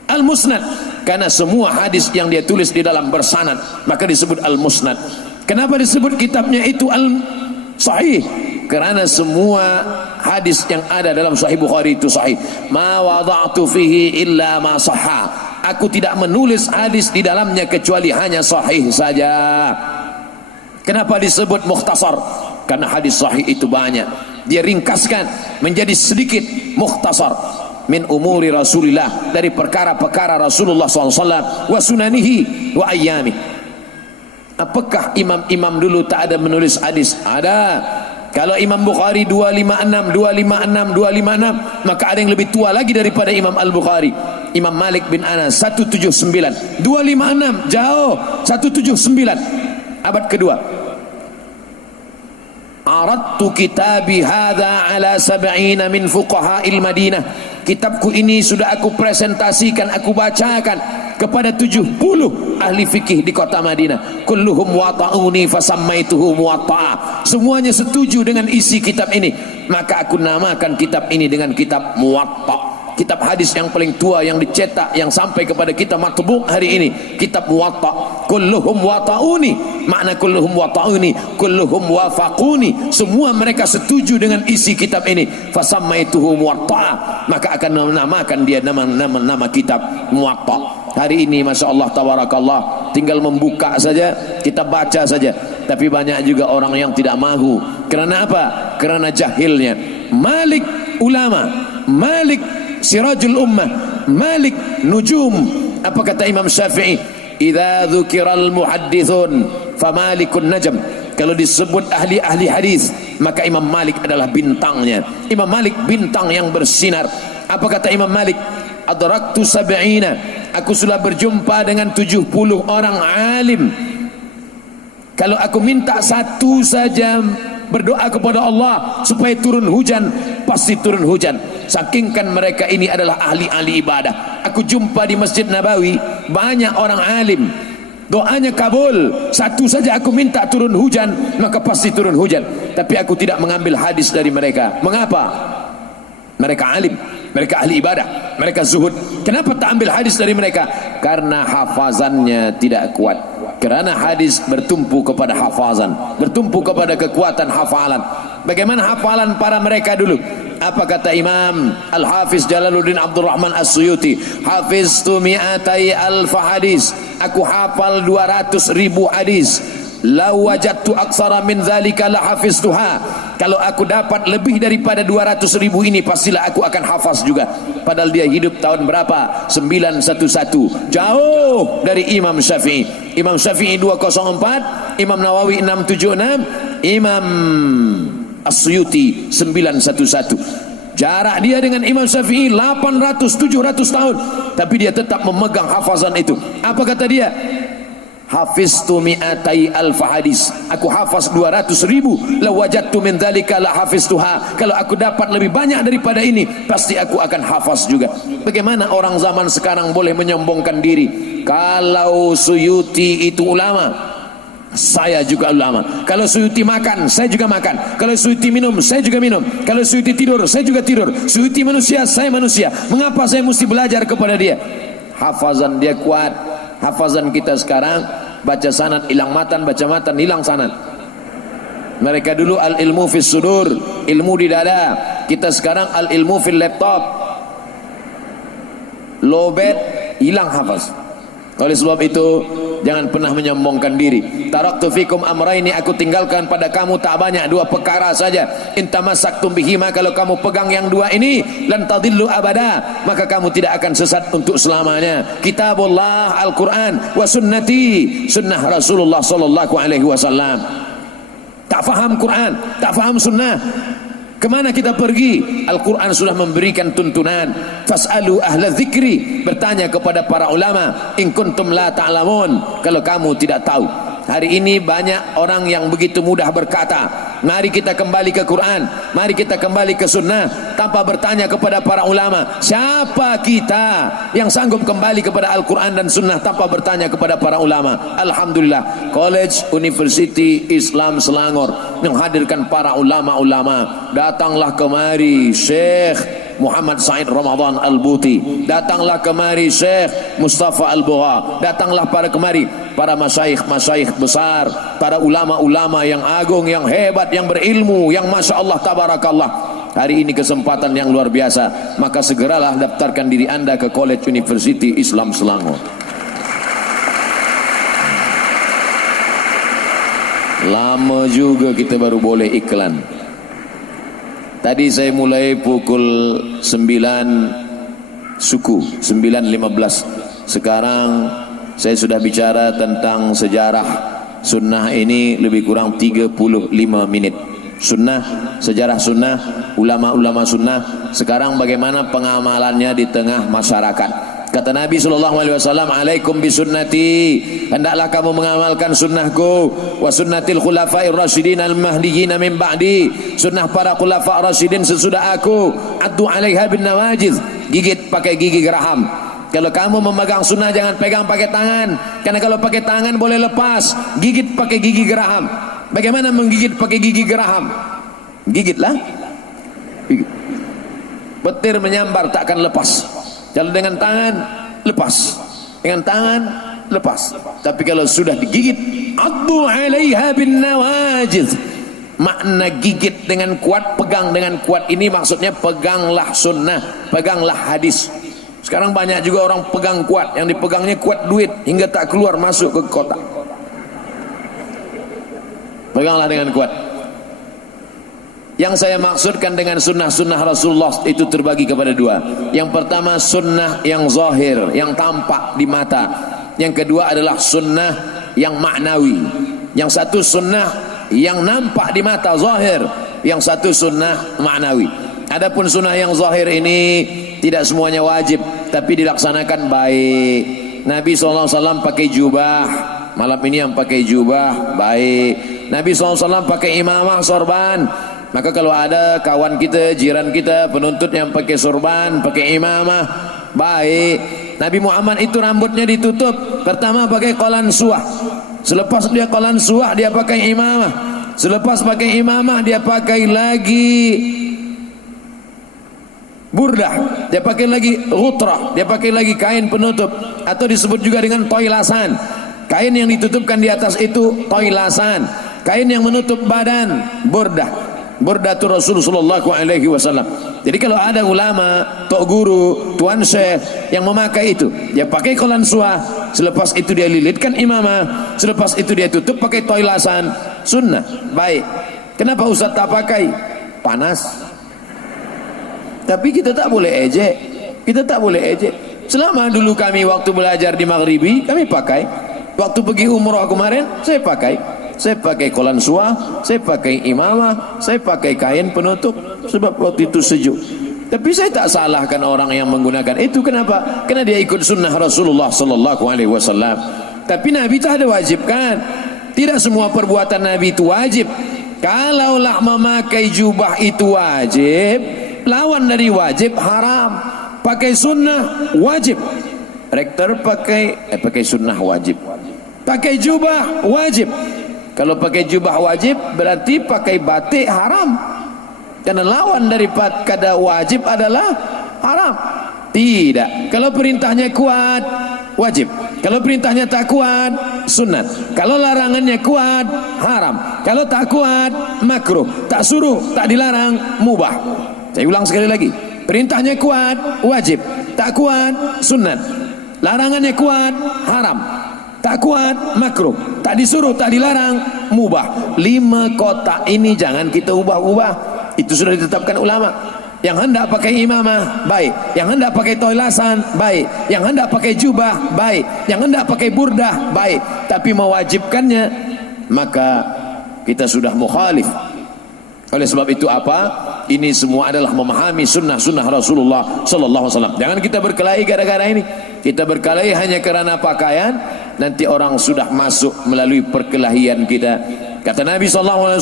Al-Musnad? Karena semua hadis yang dia tulis di dalam bersanad, maka disebut Al-Musnad. Kenapa disebut kitabnya itu Al-Sahih? Kerana semua hadis yang ada dalam Sahih Bukhari itu sahih. Ma wada'tu fihi illa ma sahha. Aku tidak menulis hadis di dalamnya kecuali hanya sahih saja. Kenapa disebut mukhtasar? Karena hadis sahih itu banyak, dia ringkaskan menjadi sedikit. Mukhtasar. min umuri Rasulillah, dari perkara-perkara Rasulullah SAW, wa sunanihi wa ayyami. Apakah imam-imam dulu tak ada menulis hadis? Ada. Kalau Imam Bukhari 256, maka ada yang lebih tua lagi daripada Imam Al-Bukhari. Imam Malik bin Anas 179, 256 jauh, 179 abad kedua. Aradtu kitabi hadha ala 70 min fuqaha'il Madinah. Kitabku ini sudah aku presentasikan, aku bacakan kepada 70 ahli fikih di kota Madinah. Kulluhum wata'uni fasammaituhu muwatta'a. Semuanya setuju dengan isi kitab ini, maka aku namakan kitab ini dengan kitab Muwatta'. Kitab hadis yang paling tua yang dicetak, yang sampai kepada kita matbu' hari ini, kitab Muwatta'. Kulluhum wata'uni, makna kulluhum wata'uni, kulluhum wafaquni, semua mereka setuju dengan isi kitab ini. Fasammaituhu Muwatta', maka akan menamakan dia nama kitab Muwatta'. Hari ini Masya Allah tabarakallah, tinggal membuka saja, kita baca saja. Tapi banyak juga orang yang tidak mahu. Kerana apa? Kerana jahilnya. Malik ulama, Malik sirajul ummah, Malik nujum. Apa kata Imam Syafi'i? Idza dzukiral muhaddithun famalikun najm. Kalau disebut ahli-ahli hadis, maka Imam Malik adalah bintangnya. Imam Malik bintang yang bersinar. Apa kata Imam Malik? Adraktu sab'ina, aku sudah berjumpa dengan 70 orang alim. Kalau aku minta satu saja, berdoa kepada Allah supaya turun hujan, pasti turun hujan. Sakingkan mereka ini adalah ahli-ahli ibadah. Aku jumpa di Masjid Nabawi banyak orang alim, doanya kabul. Satu saja aku minta turun hujan, maka pasti turun hujan. Tapi aku tidak mengambil hadis dari mereka. Mengapa? Mereka alim, mereka ahli ibadah, mereka zuhud. Kenapa tak ambil hadis dari mereka? Karena hafazannya tidak kuat. Kerana hadis bertumpu kepada hafazan, bertumpu kepada kekuatan hafalan. Bagaimana hafalan para mereka dulu? Apa kata Imam Al-Hafiz Jalaluddin Abdul Rahman As-Suyuti? Hafiztu mi'atai alfa hadis, aku hafal 200.000 hadis. Lau wajadtu aksara min zalika la hafiztuha. Kalau aku dapat lebih daripada 200.000 ini, pastilah aku akan hafaz juga. Padahal dia hidup tahun berapa? 911, jauh dari Imam Syafi'i. Imam Syafi'i 204, Imam Nawawi 676, Imam As-Suyuti 911. Jarak dia dengan Imam Syafi'i 800-700 tahun, tapi dia tetap memegang hafazan itu. Apa kata dia? Hafiztu mi'atai alfa hadis, aku hafaz 200.000. La wajadtu min dzalika la hafiztuha. Kalau aku dapat lebih banyak daripada ini, pasti aku akan hafaz juga. Bagaimana orang zaman sekarang boleh menyombongkan diri? Kalau Suyuti itu ulama, saya juga ulama. Kalau Suyuti makan, saya juga makan. Kalau Suyuti minum, saya juga minum. Kalau Suyuti tidur, saya juga tidur. Suyuti manusia, saya manusia. Mengapa saya mesti belajar kepada dia? Hafazan dia kuat. Hafazan kita sekarang, baca sanad hilang matan, baca matan hilang sanad. Mereka dulu al-ilmu fis sudur, ilmu di dada. Kita sekarang al-ilmu fil laptop. Lobet, hilang hafaz. Oleh sebab itu, jangan pernah menyombongkan diri. Taraktu fikum amraini, aku tinggalkan pada kamu tak banyak, 2 perkara saja. In tamassaktum bihima, kalau kamu pegang yang 2 ini, lan tadillu abada, maka kamu tidak akan sesat untuk selamanya. Kitabullah, Al-Quran, wa sunnati, sunnah Rasulullah sallallahu alaihi wasallam. Tak faham Quran, tak faham sunnah, kemana kita pergi? Al-Quran sudah memberikan tuntunan. Fas'alu ahla dzikri, bertanya kepada para ulama. In kuntum la ta'lamun, kalau kamu tidak tahu. Hari ini banyak orang yang begitu mudah berkata, mari kita kembali ke Quran, mari kita kembali ke sunnah, tanpa bertanya kepada para ulama. Siapa kita yang sanggup kembali kepada Al-Quran dan sunnah tanpa bertanya kepada para ulama? Alhamdulillah, College University Islam Selangor menghadirkan para ulama-ulama. Datanglah kemari Syekh Muhammad Said Ramadan Al-Buti, datanglah kemari Syekh Mustafa Al-Bugha, datanglah kemari para masyayikh besar, para ulama-ulama yang agung, yang hebat, yang berilmu, yang Masya Allah tabarakallah. Hari ini kesempatan yang luar biasa, maka segeralah daftarkan diri anda ke College University Islam Selangor. Lama juga kita baru boleh iklan. Tadi saya mulai pukul 9 suku 915. Sekarang saya sudah bicara tentang sejarah sunnah ini lebih kurang 35 menit. Sunnah, sejarah sunnah, ulama-ulama sunnah. Sekarang bagaimana pengamalannya di tengah masyarakat. Kata Nabi SAW, alaikum bisunnati, hendaklah kamu mengamalkan sunnahku, wa sunnatil khulafa'ir rasyidin al-mahdiyyin min ba'di, sunnah para khulafa' rasyidin sesudah aku, addu 'alaiha bin nawajiz, gigit pakai gigi geraham. Kalau kamu memegang sunnah jangan pegang pakai tangan, karena kalau pakai tangan boleh lepas. Gigit pakai gigi geraham. Bagaimana menggigit pakai gigi geraham? Gigitlah. Gigit. Petir menyambar takkan lepas. Kalau dengan tangan lepas, dengan tangan lepas. Tapi kalau sudah digigit, addu 'alaiha bin nawajiz. Makna gigit dengan kuat, pegang dengan kuat ini maksudnya peganglah sunnah, peganglah hadis. Sekarang banyak juga orang pegang kuat, yang dipegangnya kuat duit hingga tak keluar masuk ke kotak. Peganglah dengan kuat. Yang saya maksudkan dengan sunnah-sunnah Rasulullah itu terbagi kepada dua. Yang pertama sunnah yang zahir, yang tampak di mata. Yang kedua adalah sunnah yang maknawi. Yang satu sunnah yang nampak di mata, zahir. Yang satu sunnah maknawi. Adapun sunnah yang zahir ini tidak semuanya wajib, tapi dilaksanakan baik. Nabi SAW pakai jubah, malam ini yang pakai jubah baik. Nabi SAW pakai imamah sorban. Maka kalau ada kawan kita, jiran kita, penuntut yang pakai sorban, pakai imamah, baik. Nabi Muhammad itu rambutnya ditutup. Pertama pakai qalan suah. Selepas dia qalan suah, dia pakai imamah. Selepas pakai imamah, dia pakai lagi burdah. Dia pakai lagi ghutrah. Dia pakai lagi kain penutup. Atau disebut juga dengan toilasan. Kain yang ditutupkan di atas itu toilasan. Kain yang menutup badan, burdah. Burdatul Rasul sallallahu alaihi wasallam. Jadi kalau ada ulama, tok guru, tuan syekh yang memakai itu, dia pakai qalan suah, selepas itu dia lilitkan imamah, selepas itu dia tutup pakai toilasan, sunnah, baik. Kenapa ustaz tak pakai? Panas. Tapi kita tak boleh ejek. Kita tak boleh ejek. Selama dulu kami waktu belajar di Maghribi, kami pakai. Waktu pergi umrah kemarin, saya pakai. Saya pakai qalan suah, saya pakai imamah, saya pakai kain penutup sebab waktu itu sejuk. Tapi saya tak salahkan orang yang menggunakan itu. Kenapa? Karena dia ikut sunnah Rasulullah sallallahu alaihi wasallam. Tapi Nabi tak ada wajibkan. Tidak semua perbuatan Nabi itu wajib. Kalaulah memakai jubah itu wajib, lawan dari wajib haram. Pakai sunnah wajib. Rektor pakai sunnah wajib. Pakai jubah wajib. Kalau pakai jubah wajib berarti pakai batik haram. Karena lawan daripada wajib adalah haram. Tidak. Kalau perintahnya kuat, wajib. Kalau perintahnya tak kuat, sunat. Kalau larangannya kuat, haram. Kalau tak kuat, makruh. Tak suruh, tak dilarang, mubah. Saya ulang sekali lagi. Perintahnya kuat, wajib. Tak kuat, sunat. Larangannya kuat, haram. Tak kuat, makruh. Tak disuruh, tak dilarang, mubah. 5 kotak ini jangan kita ubah-ubah. Itu sudah ditetapkan ulama. Yang hendak pakai imamah, baik. Yang hendak pakai toilasan, baik. Yang hendak pakai jubah, baik. Yang hendak pakai burdah, baik. Tapi mewajibkannya, maka kita sudah mukhalif. Oleh sebab itu apa? Ini semua adalah memahami sunnah-sunnah Rasulullah sallallahu alaihi wasallam. Jangan kita berkelahi gara-gara ini. Kita berkelahi hanya kerana pakaian, nanti orang sudah masuk melalui perkelahian kita. Kata Nabi SAW,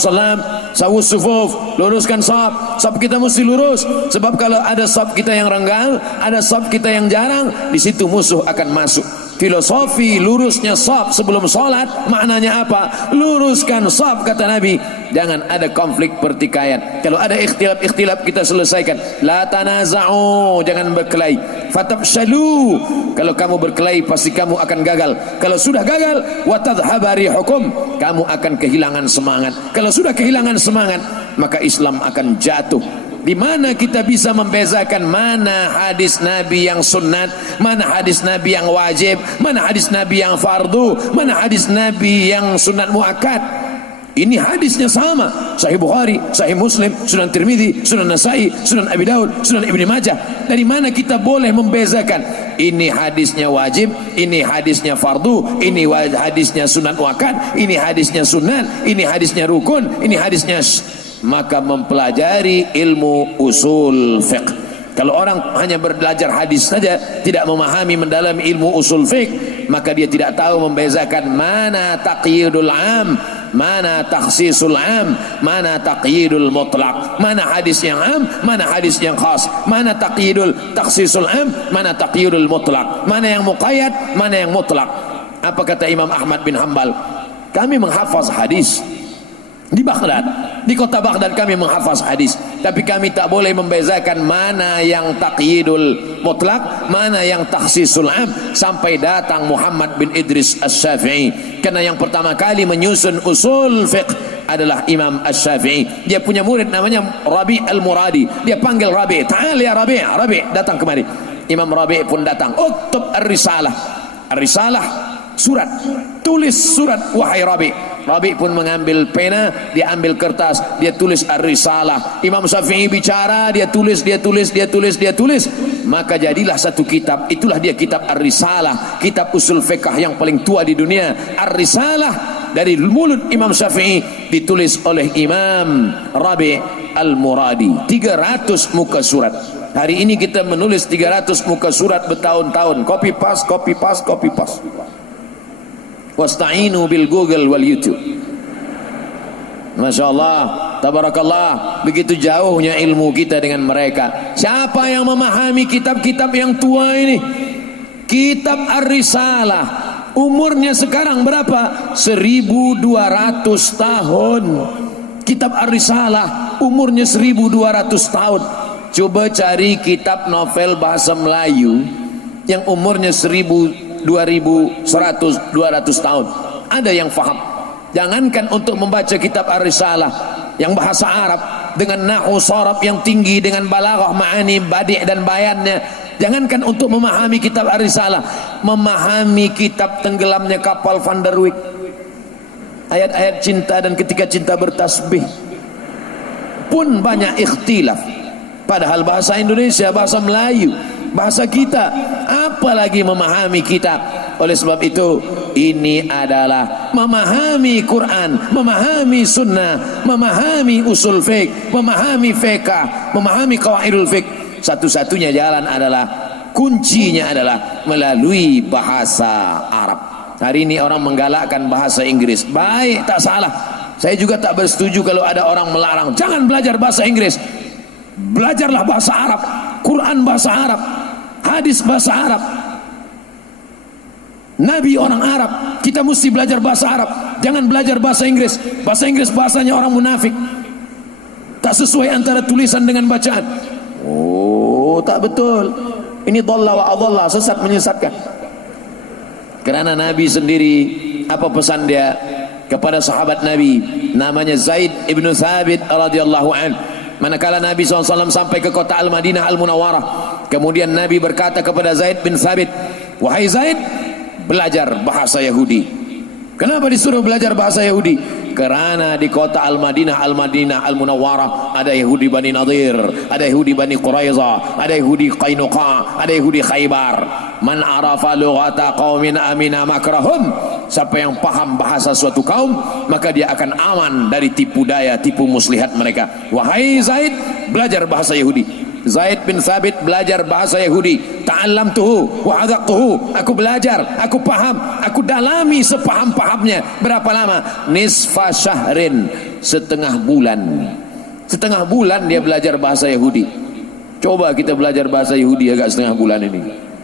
sawus sufuf, luruskan saf. Saf kita mesti lurus. Sebab kalau ada saf kita yang renggang, ada saf kita yang jarang, di situ musuh akan masuk. Filosofi lurusnya saf sebelum solat, maknanya apa? Luruskan saf, kata Nabi. Jangan ada konflik pertikaian. Kalau ada ikhtilaf kita selesaikan. La tanaza'u, jangan berkelahi. Fatabshalu, kalau kamu berkelahi pasti kamu akan gagal. Kalau sudah gagal, watadhhabari hukum, kamu akan kehilangan semangat. Kalau sudah kehilangan semangat, maka Islam akan jatuh. Di mana kita bisa membezakan mana hadis Nabi yang sunnat, mana hadis Nabi yang wajib, mana hadis Nabi yang fardu, mana hadis Nabi yang sunat muakkad? Ini hadisnya sama, Sahih Bukhari, Sahih Muslim, Sunan Tirmidzi, Sunan Nasai, Sunan Abi Daud, Sunan Ibnu Majah. Dari mana kita boleh membezakan? Ini hadisnya wajib, ini hadisnya fardu, ini hadisnya sunat muakkad, ini hadisnya sunan, ini hadisnya rukun, ini hadisnya maka mempelajari ilmu usul fiqh. Kalau orang hanya belajar hadis saja, tidak memahami mendalami ilmu usul fiqh, maka dia tidak tahu membezakan mana taqyidul am, mana takhsisul am, mana taqyidul mutlaq, mana hadis yang am, mana hadis yang khas, mana taqyidul takhsisul am, mana taqyidul mutlaq, mana yang muqayyad, mana yang mutlaq. Apa kata Imam Ahmad bin Hanbal? Kami menghafaz hadis di Baghdad, di kota Baghdad kami menghafaz hadis, tapi kami tak boleh membezakan mana yang taqyidul mutlak, mana yang takhsisul am, sampai datang Muhammad bin Idris Asy-Syafi'i. Karena yang pertama kali menyusun usul fiqh adalah Imam Asy-Syafi'i. Dia punya murid namanya Rabi' Al-Muradi. Dia panggil Rabi', "Ta'al ya Rabi', Rabi', datang kemari." Imam Rabi' pun datang. "Uktub ar-risalah." Ar-risalah surat, tulis surat wahai Rabi'. Rabi' pun mengambil pena, dia ambil kertas, dia tulis ar-risalah. Imam Syafi'i bicara, dia tulis, dia tulis, dia tulis, dia tulis. Maka jadilah satu kitab. Itulah dia kitab ar-risalah, kitab usul fiqh yang paling tua di dunia. Ar-risalah dari mulut Imam Syafi'i ditulis oleh Imam Rabi' Al-Muradi. 300 muka surat. Hari ini kita menulis 300 muka surat bertahun-tahun. Copy paste, copy paste, copy paste. Wasta'inu bil Google wal YouTube. Masya Allah, tabarakallah, begitu jauhnya ilmu kita dengan mereka. Siapa yang memahami kitab-kitab yang tua ini? Kitab Ar-Risalah umurnya sekarang berapa? 1200 tahun. Kitab Ar-Risalah umurnya 1200 tahun. Coba cari kitab novel bahasa Melayu yang umurnya 200 tahun. Ada yang faham. Jangankan untuk membaca kitab Ar-Risalah yang bahasa Arab dengan nahwu sharaf yang tinggi, dengan balaghah, ma'ani, badi' dan bayannya. Jangankan untuk memahami kitab Ar-Risalah, memahami kitab tenggelamnya kapal Van der Wijk, ayat-ayat cinta dan ketika cinta bertasbih pun banyak ikhtilaf. Padahal bahasa Indonesia, bahasa Melayu, bahasa kita, apalagi memahami kitab. Oleh sebab itu, ini adalah memahami Quran, memahami sunnah, memahami usul fiqh, memahami fiqh, memahami qawaidul fiqh. Satu-satunya jalan adalah, kuncinya adalah melalui bahasa Arab. Hari ini orang menggalakkan bahasa Inggris. Baik, tak salah. Saya juga tak bersetuju kalau ada orang melarang, jangan belajar bahasa Inggris. Belajarlah bahasa Arab, Quran bahasa Arab, hadis bahasa Arab, Nabi orang Arab. Kita mesti belajar bahasa Arab, jangan belajar bahasa Inggris. Bahasa Inggris bahasanya orang munafik, tak sesuai antara tulisan dengan bacaan. Oh, tak betul. Ini dhalla wa adalla, sesat menyesatkan. Kerana Nabi sendiri, apa pesan dia kepada sahabat Nabi namanya Zaid ibnu Thabit radhiyallahu an. Manakala Nabi SAW sampai ke kota Al-Madinah Al-Munawwarah, kemudian Nabi berkata kepada Zaid bin Thabit, "Wahai Zaid, belajar bahasa Yahudi." Kenapa disuruh belajar bahasa Yahudi? Kerana di kota Al-Madinah Al-Munawwarah ada Yahudi Bani Nadir, ada Yahudi Bani Quraiza, ada Yahudi Qainuqa, ada Yahudi Khaybar. Man arafa lughata qaumin amina makrahum. Siapa yang paham bahasa suatu kaum, maka dia akan aman dari tipu daya, tipu muslihat mereka. Wahai Zaid, belajar bahasa Yahudi. Zaid bin Thabit belajar bahasa Yahudi. Ta'allamtuhu wa hadaqtuhu. Aku belajar, aku paham, aku dalami sepaham-pahamnya. Berapa lama? Nisfa syahrin, setengah bulan. Setengah bulan dia belajar bahasa Yahudi. Coba kita belajar bahasa Yahudi agak setengah bulan ini.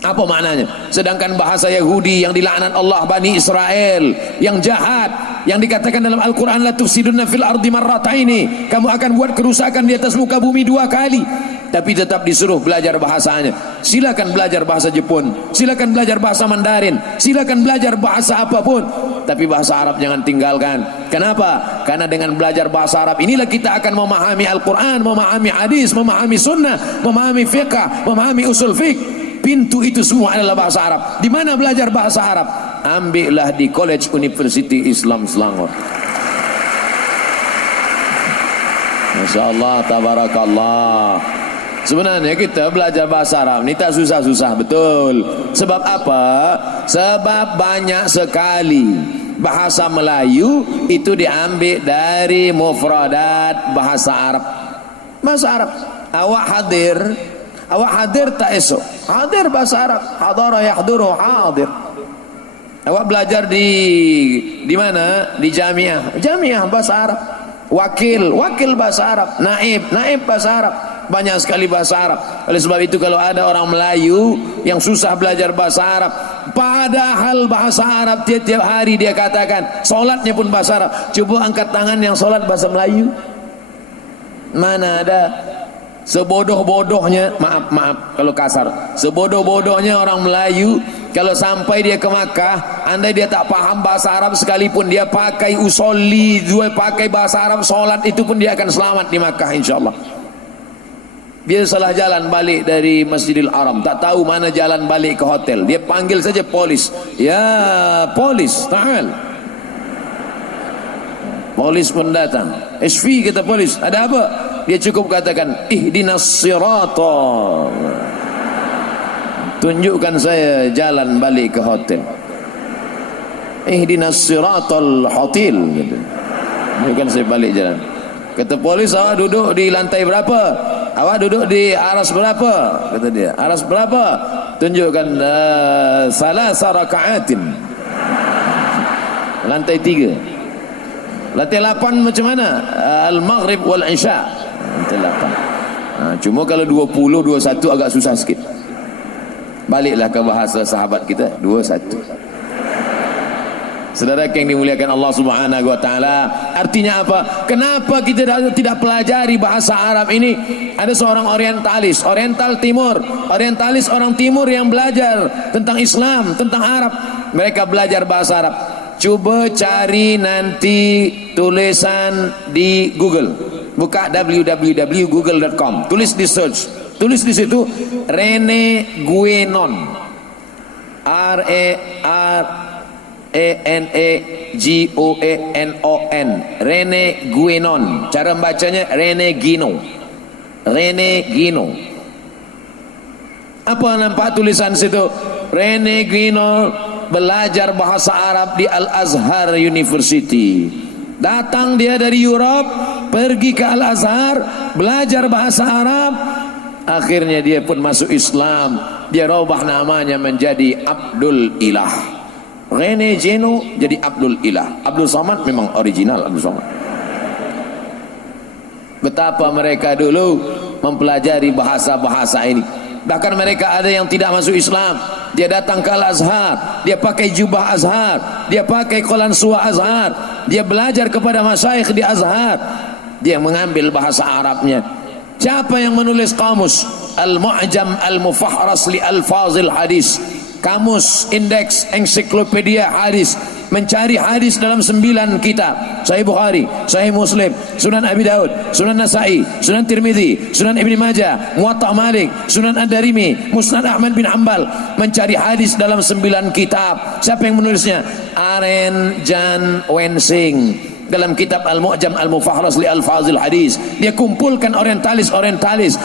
Apa maknanya? Sedangkan bahasa Yahudi yang dilaknat Allah, Bani Israel, yang jahat, yang dikatakan dalam Al-Quran, la tufsiduna fil ardi marrataini, kamu akan buat kerusakan di atas muka bumi 2 kali. Tapi tetap disuruh belajar bahasanya. Silakan belajar bahasa Jepun, silakan belajar bahasa Mandarin, silakan belajar bahasa apapun, tapi bahasa Arab jangan tinggalkan. Kenapa? Karena dengan belajar bahasa Arab inilah kita akan memahami Al-Quran, memahami hadis, memahami sunnah, memahami fiqh, memahami usul fiqh. Pintu itu semua adalah bahasa Arab. Di mana belajar bahasa Arab? Ambillah di College University Islam Selangor. Masya Allah, tabarakallah. Sebenarnya kita belajar bahasa Arab ni tak susah-susah, betul. Sebab apa? Sebab banyak sekali bahasa Melayu itu diambil dari mufradat bahasa Arab. Bahasa Arab. Awak hadir tak esok? Hadir bahasa Arab. Hadara yahduru hadir. Awak belajar di mana? Di jamiah bahasa Arab. Wakil bahasa Arab. Naib bahasa Arab. Banyak sekali bahasa Arab. Oleh sebab itu kalau ada orang Melayu yang susah belajar bahasa Arab, padahal bahasa Arab tiap-tiap hari dia katakan, solatnya pun bahasa Arab. Coba angkat tangan yang solat bahasa Melayu. Mana ada? Sebodoh-bodohnya, maaf kalau kasar, sebodoh-bodohnya orang Melayu, kalau sampai dia ke Makkah, andai dia tak paham bahasa Arab sekalipun, dia pakai usolli, dia pakai bahasa Arab solat, itu pun dia akan selamat di Makkah insyaAllah. Dia salah jalan balik dari Masjidil Haram, tak tahu mana jalan balik ke hotel, dia panggil saja polis. Ya polis, ta'al. Polis pun datang. SV kata polis, ada apa? Dia cukup katakan ihdinas sirata, tunjukkan saya jalan balik ke hotel. Ihdinas siratal hotel, tunjukkan saya balik jalan. Kata polis, awak duduk di lantai berapa? Awak duduk di aras berapa? Kata dia, aras berapa? Tunjukkan salasa raka'atin, lantai 3. Lantai 8 macam mana? Al-Maghrib wal Isya, lantai 8. Cuma kalau 20, 21 agak susah sikit. Baliklah ke bahasa sahabat kita, 21. Saudara yang dimuliakan Allah Subhanahu wa taala, artinya apa? Kenapa kita tidak pelajari bahasa Arab ini? Ada seorang orientalis, orientalis orang timur yang belajar tentang Islam, tentang Arab. Mereka belajar bahasa Arab. Cuba cari nanti tulisan di Google. Buka www.google.com. Tulis di search. Tulis di situ Rene Guénon. R-E-N-E-G-O-E-N-O-N. Rene Guénon. Cara membacanya Rene Guénon. Apa nampak tulisan situ? Rene Guénon belajar bahasa Arab di Al-Azhar University. Datang dia dari Europe, pergi ke Al-Azhar, belajar bahasa Arab. Akhirnya dia pun masuk Islam. Dia rubah namanya menjadi Abdul Ilah. Rene Guénon jadi Abdul Ilah. Abdul Samad memang original Abdul Samad. Betapa mereka dulu mempelajari bahasa-bahasa ini. Bahkan mereka ada yang tidak masuk Islam, dia datang ke Al-Azhar, dia pakai jubah Azhar, dia pakai qalansuwa Azhar, dia belajar kepada masyayikh di Azhar, dia mengambil bahasa Arabnya. Siapa yang menulis kamus Al-Mu'jam Al-Mufahras li Alfazil Hadis, kamus indeks ensiklopedia hadis, mencari hadis dalam 9 kitab: Sahih Bukhari, Sahih Muslim, Sunan Abi Daud, Sunan Nasa'i, Sunan Tirmidzi, Sunan Ibn Majah, Muwatta Malik, Sunan Ad-Darimi, Musnad Ahmad bin Hanbal. Mencari hadis dalam 9 kitab. Siapa yang menulisnya? Aren Jan Wensing dalam kitab Al-Mu'jam Al-Mufahras li Alfazil Hadis. Dia kumpulkan orientalis,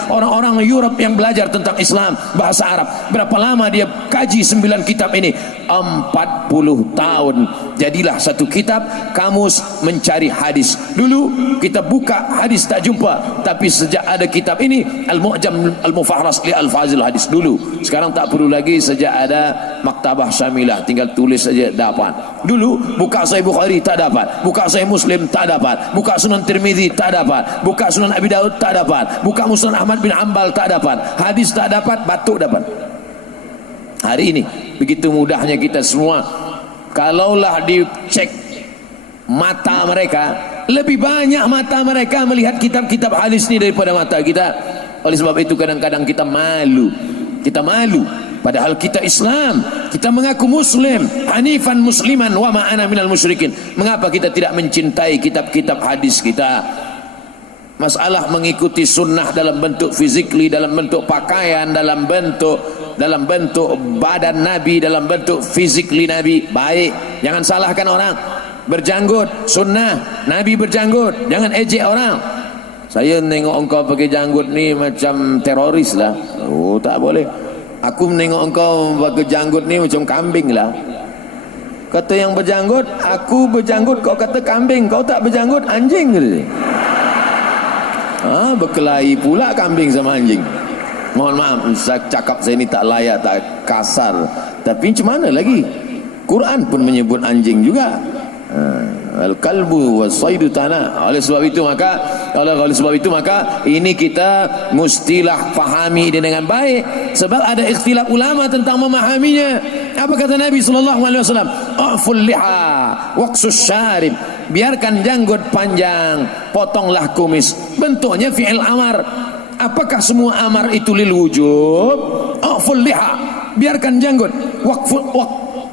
orang-orang Europe yang belajar tentang Islam, bahasa Arab. Berapa lama dia kaji 9 kitab ini? 40 tahun. Jadilah satu kitab kamus mencari hadis. Dulu kita buka hadis tak jumpa, tapi sejak ada kitab ini Al-Mu'jam Al-Mufahras li Alfazil Hadis dulu. Sekarang tak perlu lagi, sejak ada Maktabah Syamilah, tinggal tulis saja dapat. Dulu buka Sahih Bukhari tak dapat, buka Sahih Muslim tak dapat, buka Sunan Tirmidzi tak dapat, buka Sunan Abi Daud tak dapat, buka Musnad Ahmad bin Hanbal tak dapat, hadis tak dapat, batuk dapat. Hari ini begitu mudahnya kita semua. Kalaulah dicek mata mereka, lebih banyak mata mereka melihat kitab-kitab hadis ini daripada mata kita. Oleh sebab itu kadang-kadang kita malu. Padahal kita Islam, kita mengaku Muslim, hanifan musliman wa ma ana minal musyrikin. Mengapa kita tidak mencintai kitab-kitab hadis kita? Masalah mengikuti sunnah dalam bentuk fizikli, dalam bentuk pakaian, dalam bentuk badan Nabi, dalam bentuk fizikli Nabi, baik. Jangan salahkan orang. Berjanggut sunnah, Nabi berjanggut, jangan ejek orang. saya nengok engkau pakai janggut ni macam teroris lah. Oh, tak boleh. Aku menengok engkau pakai janggut ni macam kambing lah. Kata yang berjanggut, aku berjanggut, kau kata kambing. Kau tak berjanggut, anjing. Berkelahi pula kambing sama anjing. Mohon maaf, saya cakap saya ni tak layak, tak kasar. Tapi macam mana lagi? Quran pun menyebut anjing juga. Al-kalbu was-saidu tanah. Oleh sebab itu maka ini kita mustilah fahami dia dengan baik, sebab ada ikhtilaf ulama tentang memahaminya. Apa kata Nabi sallallahu alaihi wasallam? A'ful liha waqsus syarib. Biarkan janggut panjang, potonglah kumis. Bentuknya fi'il amar. Apakah semua amar itu lil wujub? A'ful liha. Biarkan janggut.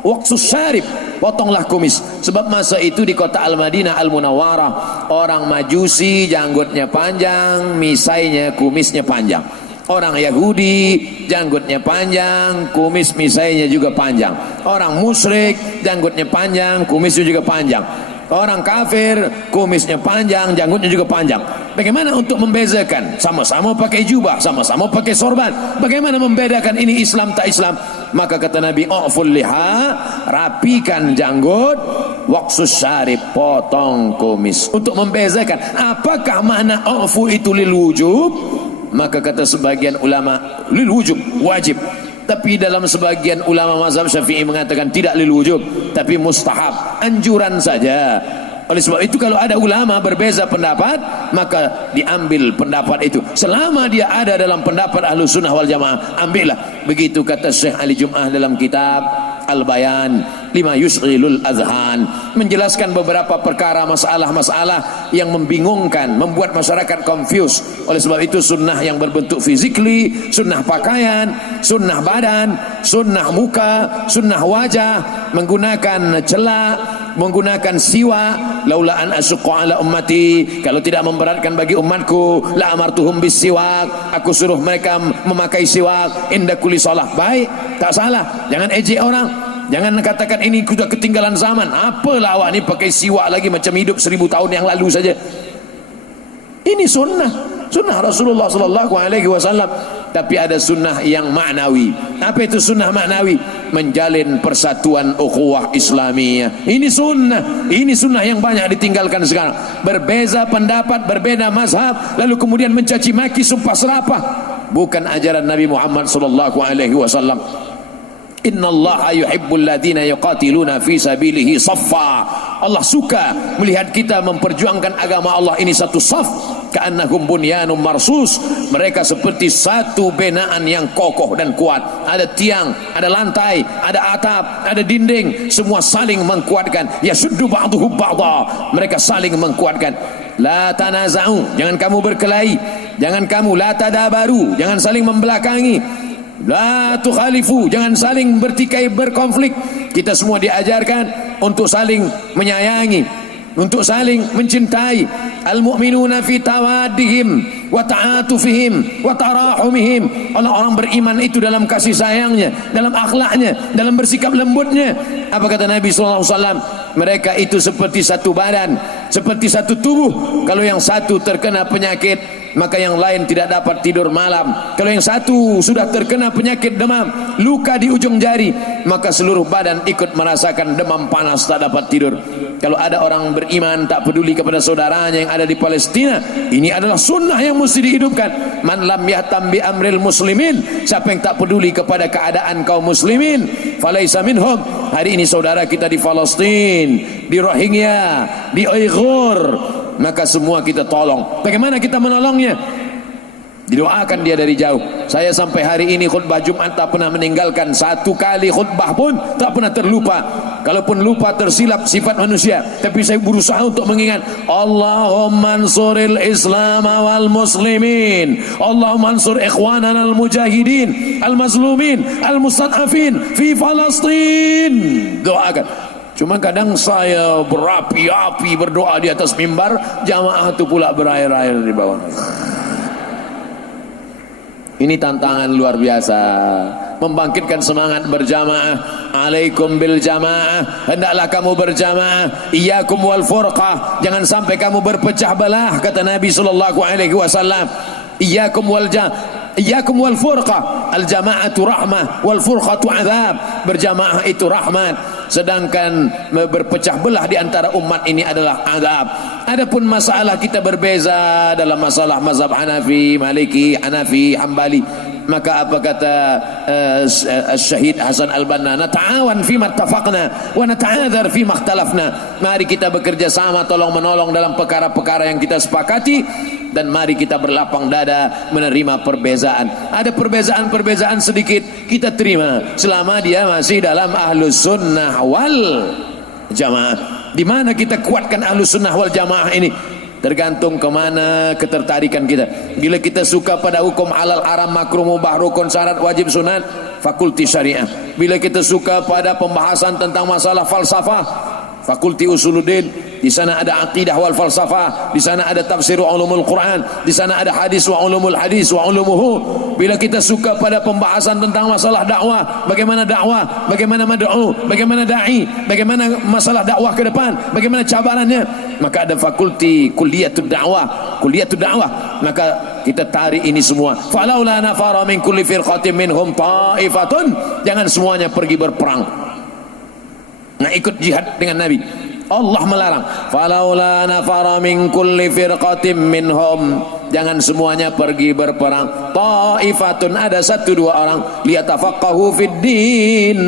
Waqsus syarib, potonglah kumis. Sebab masa itu di kota Al-Madinah Al-Munawwarah, orang Majusi janggutnya panjang, misainya kumisnya panjang. Orang Yahudi janggutnya panjang, kumis misainya juga panjang. Orang musyrik janggutnya panjang, kumisnya juga panjang. Orang kafir kumisnya panjang, janggutnya juga panjang. Bagaimana untuk membezakan? Sama-sama pakai jubah, sama-sama pakai sorban. Bagaimana membedakan ini Islam tak Islam? Maka kata Nabi, a'ful liha, rapikan janggut, waqsus syarib, potong kumis. Untuk membezakan apakah makna a'fu itu lil wujub? Maka kata sebagian ulama lil wujub, wajib. Tapi dalam sebagian ulama mazhab Syafi'i mengatakan tidak lil wujub, tapi mustahab, anjuran saja. Oleh sebab itu kalau ada ulama berbeza pendapat, maka diambil pendapat itu. Selama dia ada dalam pendapat Ahlus Sunnah wal Jamaah, ambillah. Begitu kata Syekh Ali Jum'ah dalam kitab Al-Bayan lima yusghilul azhan, menjelaskan beberapa perkara masalah-masalah yang membingungkan, membuat masyarakat confused. Oleh sebab itu sunnah yang berbentuk fizikli, sunnah pakaian, sunnah badan, sunnah muka, sunnah wajah, menggunakan celak, menggunakan siwak. Laula an asyqa ala ummati, kalau tidak memberatkan bagi umatku, la amartuhum bis siwak, aku suruh mereka memakai siwak inda kulli shalah. Baik, tak salah. Jangan ejek orang, jangan katakan ini sudah ketinggalan zaman. Apalah awak ni pakai siwak lagi macam hidup 1000 tahun yang lalu saja. Ini sunnah Rasulullah sallallahu alaihi wasallam. Tapi ada sunnah yang maknawi. Apa itu sunnah maknawi? Menjalin persatuan ukhuwah Islamiyah. Ini sunnah yang banyak ditinggalkan sekarang. Berbeza pendapat, berbeda mazhab, lalu kemudian mencaci maki, sumpah serapah. Bukan ajaran Nabi Muhammad sallallahu alaihi wasallam. Innallaha yuhibbul ladzina yuqatiluna fi sabilihi saffa. Allah suka melihat kita memperjuangkan agama Allah ini satu saf. Ka'annahum bunyanun marsus. Mereka seperti satu binaan yang kokoh dan kuat. Ada tiang, ada lantai, ada atap, ada dinding, semua saling menguatkan. Yasuddu ba'duhum ba'dha. Mereka saling menguatkan. La tanaza'u, jangan kamu berkelahi. Jangan kamu la tadabaru, jangan saling membelakangi. La tukhalifu, jangan saling bertikai, berkonflik. Kita semua diajarkan untuk saling menyayangi, untuk saling mencintai. Al-mu'minuna fi tawaddihim wa ta'atufihim wa tarahumihim. Orang-orang beriman itu dalam kasih sayangnya, dalam akhlaknya, dalam bersikap lembutnya. Apa kata Nabi sallallahu alaihi wasallam? Mereka itu seperti satu badan, seperti satu tubuh. Kalau yang satu terkena penyakit, maka yang lain tidak dapat tidur malam. Kalau yang satu sudah terkena penyakit demam, luka di ujung jari, maka seluruh badan ikut merasakan demam panas, tak dapat tidur. Kalau ada orang beriman tak peduli kepada saudaranya yang ada di Palestina, ini adalah sunnah yang mesti dihidupkan. Man lam yahtam bi amril muslimin, siapa yang tak peduli kepada keadaan kaum muslimin, falaisa minhum. Hari ini saudara kita di Palestina, di Rohingya, di Uyghur, maka semua kita tolong. Bagaimana kita menolongnya? Didoakan dia dari jauh. Saya sampai hari ini khutbah Jumat tak pernah meninggalkan satu kali khutbah pun, tak pernah terlupa. Kalaupun lupa tersilap sifat manusia, tapi saya berusaha untuk mengingat. Allahumma ansuril Islam wal muslimin. Allahumma ansur ikhwanana al mujahidin, al mazlumin, al mustad'afin fi Palestin. Doakan. Cuma kadang saya berapi-api berdoa di atas mimbar, jamaah itu pula berair-air di bawah. Ini tantangan luar biasa. membangkitkan semangat berjamaah. Alaikum bil jamaah, hendaklah kamu berjamaah. Iyyakum wal furqah, jangan sampai kamu berpecah belah, kata Nabi sallallahu alaihi wasallam. Iyyakum wal furqah, al jama'atu rahmah wal furqatu azab. Berjamaah itu rahmat, sedangkan berpecah belah di antara umat ini adalah azab. Adapun masalah kita berbeza dalam masalah mazhab Hanafi, Maliki, Hanafi, Hambali, maka apa kata Syahid Hasan Al-Banna, nata'awan fima ittafaqna wa nata'adzar fima ikhtalafna. Mari kita bekerja sama, tolong menolong dalam perkara-perkara yang kita sepakati, dan mari kita berlapang dada menerima perbezaan. Ada perbezaan-perbezaan sedikit kita terima selama dia masih dalam ahlus sunnah wal jamaah. Di mana kita kuatkan ahlus sunnah wal jamaah ini tergantung kemana ketertarikan kita. Bila kita suka pada hukum halal, haram, makruh, mubah, rukun, syarat, wajib, sunat, fakulti syariah. Bila kita suka pada pembahasan tentang masalah falsafah, fakulti usuluddin. Di sana ada aqidah wal falsafah, di sana ada tafsir wa ulumul Quran, di sana ada hadis wa ulumul hadis wa ulumuhu. Bila kita suka pada pembahasan tentang masalah dakwah, bagaimana dakwah, bagaimana mad'u, bagaimana dai, bagaimana masalah dakwah ke depan, bagaimana cabarannya, maka ada fakulti kulliyatud dakwah, maka kita tarik ini semua. Falaula nafara min kulli firqatin minhum ta'ifatun, jangan semuanya pergi berperang, nah ikut jihad dengan Nabi. Allah melarang, falaula nafara min kulli firqatin minhum, jangan semuanya pergi berperang. Ta'ifatun, ada satu dua orang, liyatafaqahu fid din,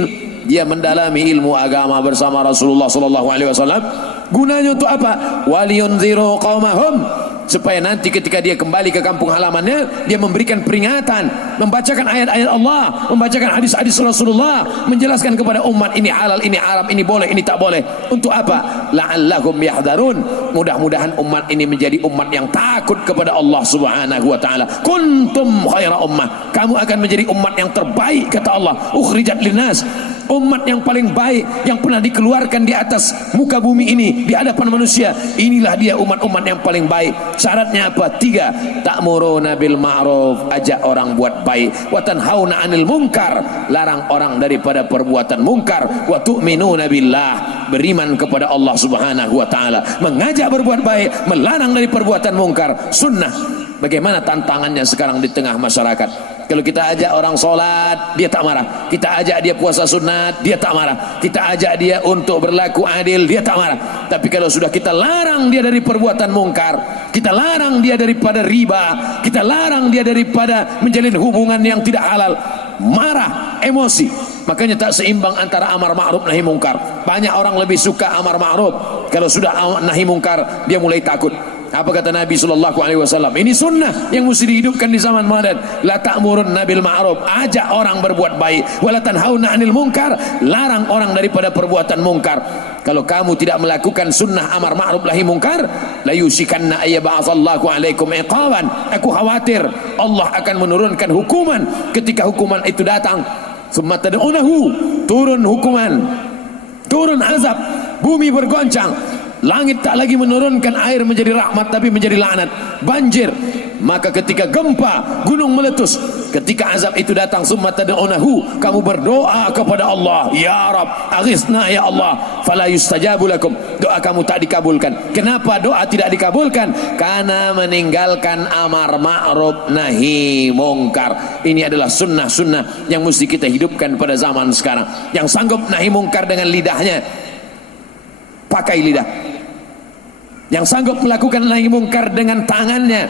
dia mendalami ilmu agama bersama Rasulullah sallallahu alaihi wasallam. Gunanya untuk apa? Waliyunziru qaumahum, supaya nanti ketika dia kembali ke kampung halamannya, dia memberikan peringatan, membacakan ayat-ayat Allah, membacakan hadis-hadis Rasulullah, menjelaskan kepada umat ini halal, ini haram, ini boleh, ini tak boleh. Untuk apa? La'allahum yahdharun, mudah-mudahan umat ini menjadi umat yang takut kepada Allah Subhanahu wa taala. Kuntum khaira ummah, kamu akan menjadi umat yang terbaik, kata Allah. Ukhrijat linnas, umat yang paling baik yang pernah dikeluarkan di atas muka bumi ini, di hadapan manusia. Inilah dia umat-umat yang paling baik. Syaratnya apa? 3. Ta'muruna bil ma'ruf, ajak orang buat baik. Wa tanhauna 'anil munkar, larang orang daripada perbuatan mungkar. Wa tu'minuna billah, beriman kepada Allah Subhanahu wa taala. Mengajak berbuat baik, melarang dari perbuatan mungkar. Sunnah. Bagaimana tantangannya sekarang di tengah masyarakat? Kalau kita ajak orang sholat, dia tak marah. Kita ajak dia puasa sunat, dia tak marah. Kita ajak dia untuk berlaku adil, dia tak marah. Tapi kalau sudah kita larang dia dari perbuatan mungkar, kita larang dia daripada riba, kita larang dia daripada menjalin hubungan yang tidak halal, marah, emosi. Makanya tak seimbang antara amar ma'ruf nahi mungkar. Banyak orang lebih suka amar ma'ruf, kalau sudah nahi mungkar dia mulai takut. Apa kata Nabi sallallahu alaihi wasallam? Ini sunnah yang mesti dihidupkan di zaman modern. La ta'murun nabil ma'ruf, ajak orang berbuat baik. Wa la tanhauna 'anil munkar, larang orang daripada perbuatan mungkar. Kalau kamu tidak melakukan sunnah amar ma'ruf nahi mungkar, la yusikanna ayyab'atsallahu 'alaikum iqaban. Aku khawatir Allah akan menurunkan hukuman ketika hukuman itu datang. Summa tad'unahu, turun hukuman, turun azab, bumi bergoncang, langit tak lagi menurunkan air menjadi rahmat tapi menjadi laknat, banjir. Maka ketika gempa, gunung meletus, ketika azab itu datang, summa tad'unahu, kamu berdoa kepada Allah, ya Rab, aghithna ya Allah, fala yustajabu lakum, doa kamu tak dikabulkan. Kenapa doa tidak dikabulkan? Karena meninggalkan amar ma'ruf nahi mungkar. Ini adalah sunnah-sunnah yang mesti kita hidupkan pada zaman sekarang. Yang sanggup nahi mungkar dengan lidahnya, pakai lidah. Yang sanggup melakukan nahi mungkar dengan tangannya,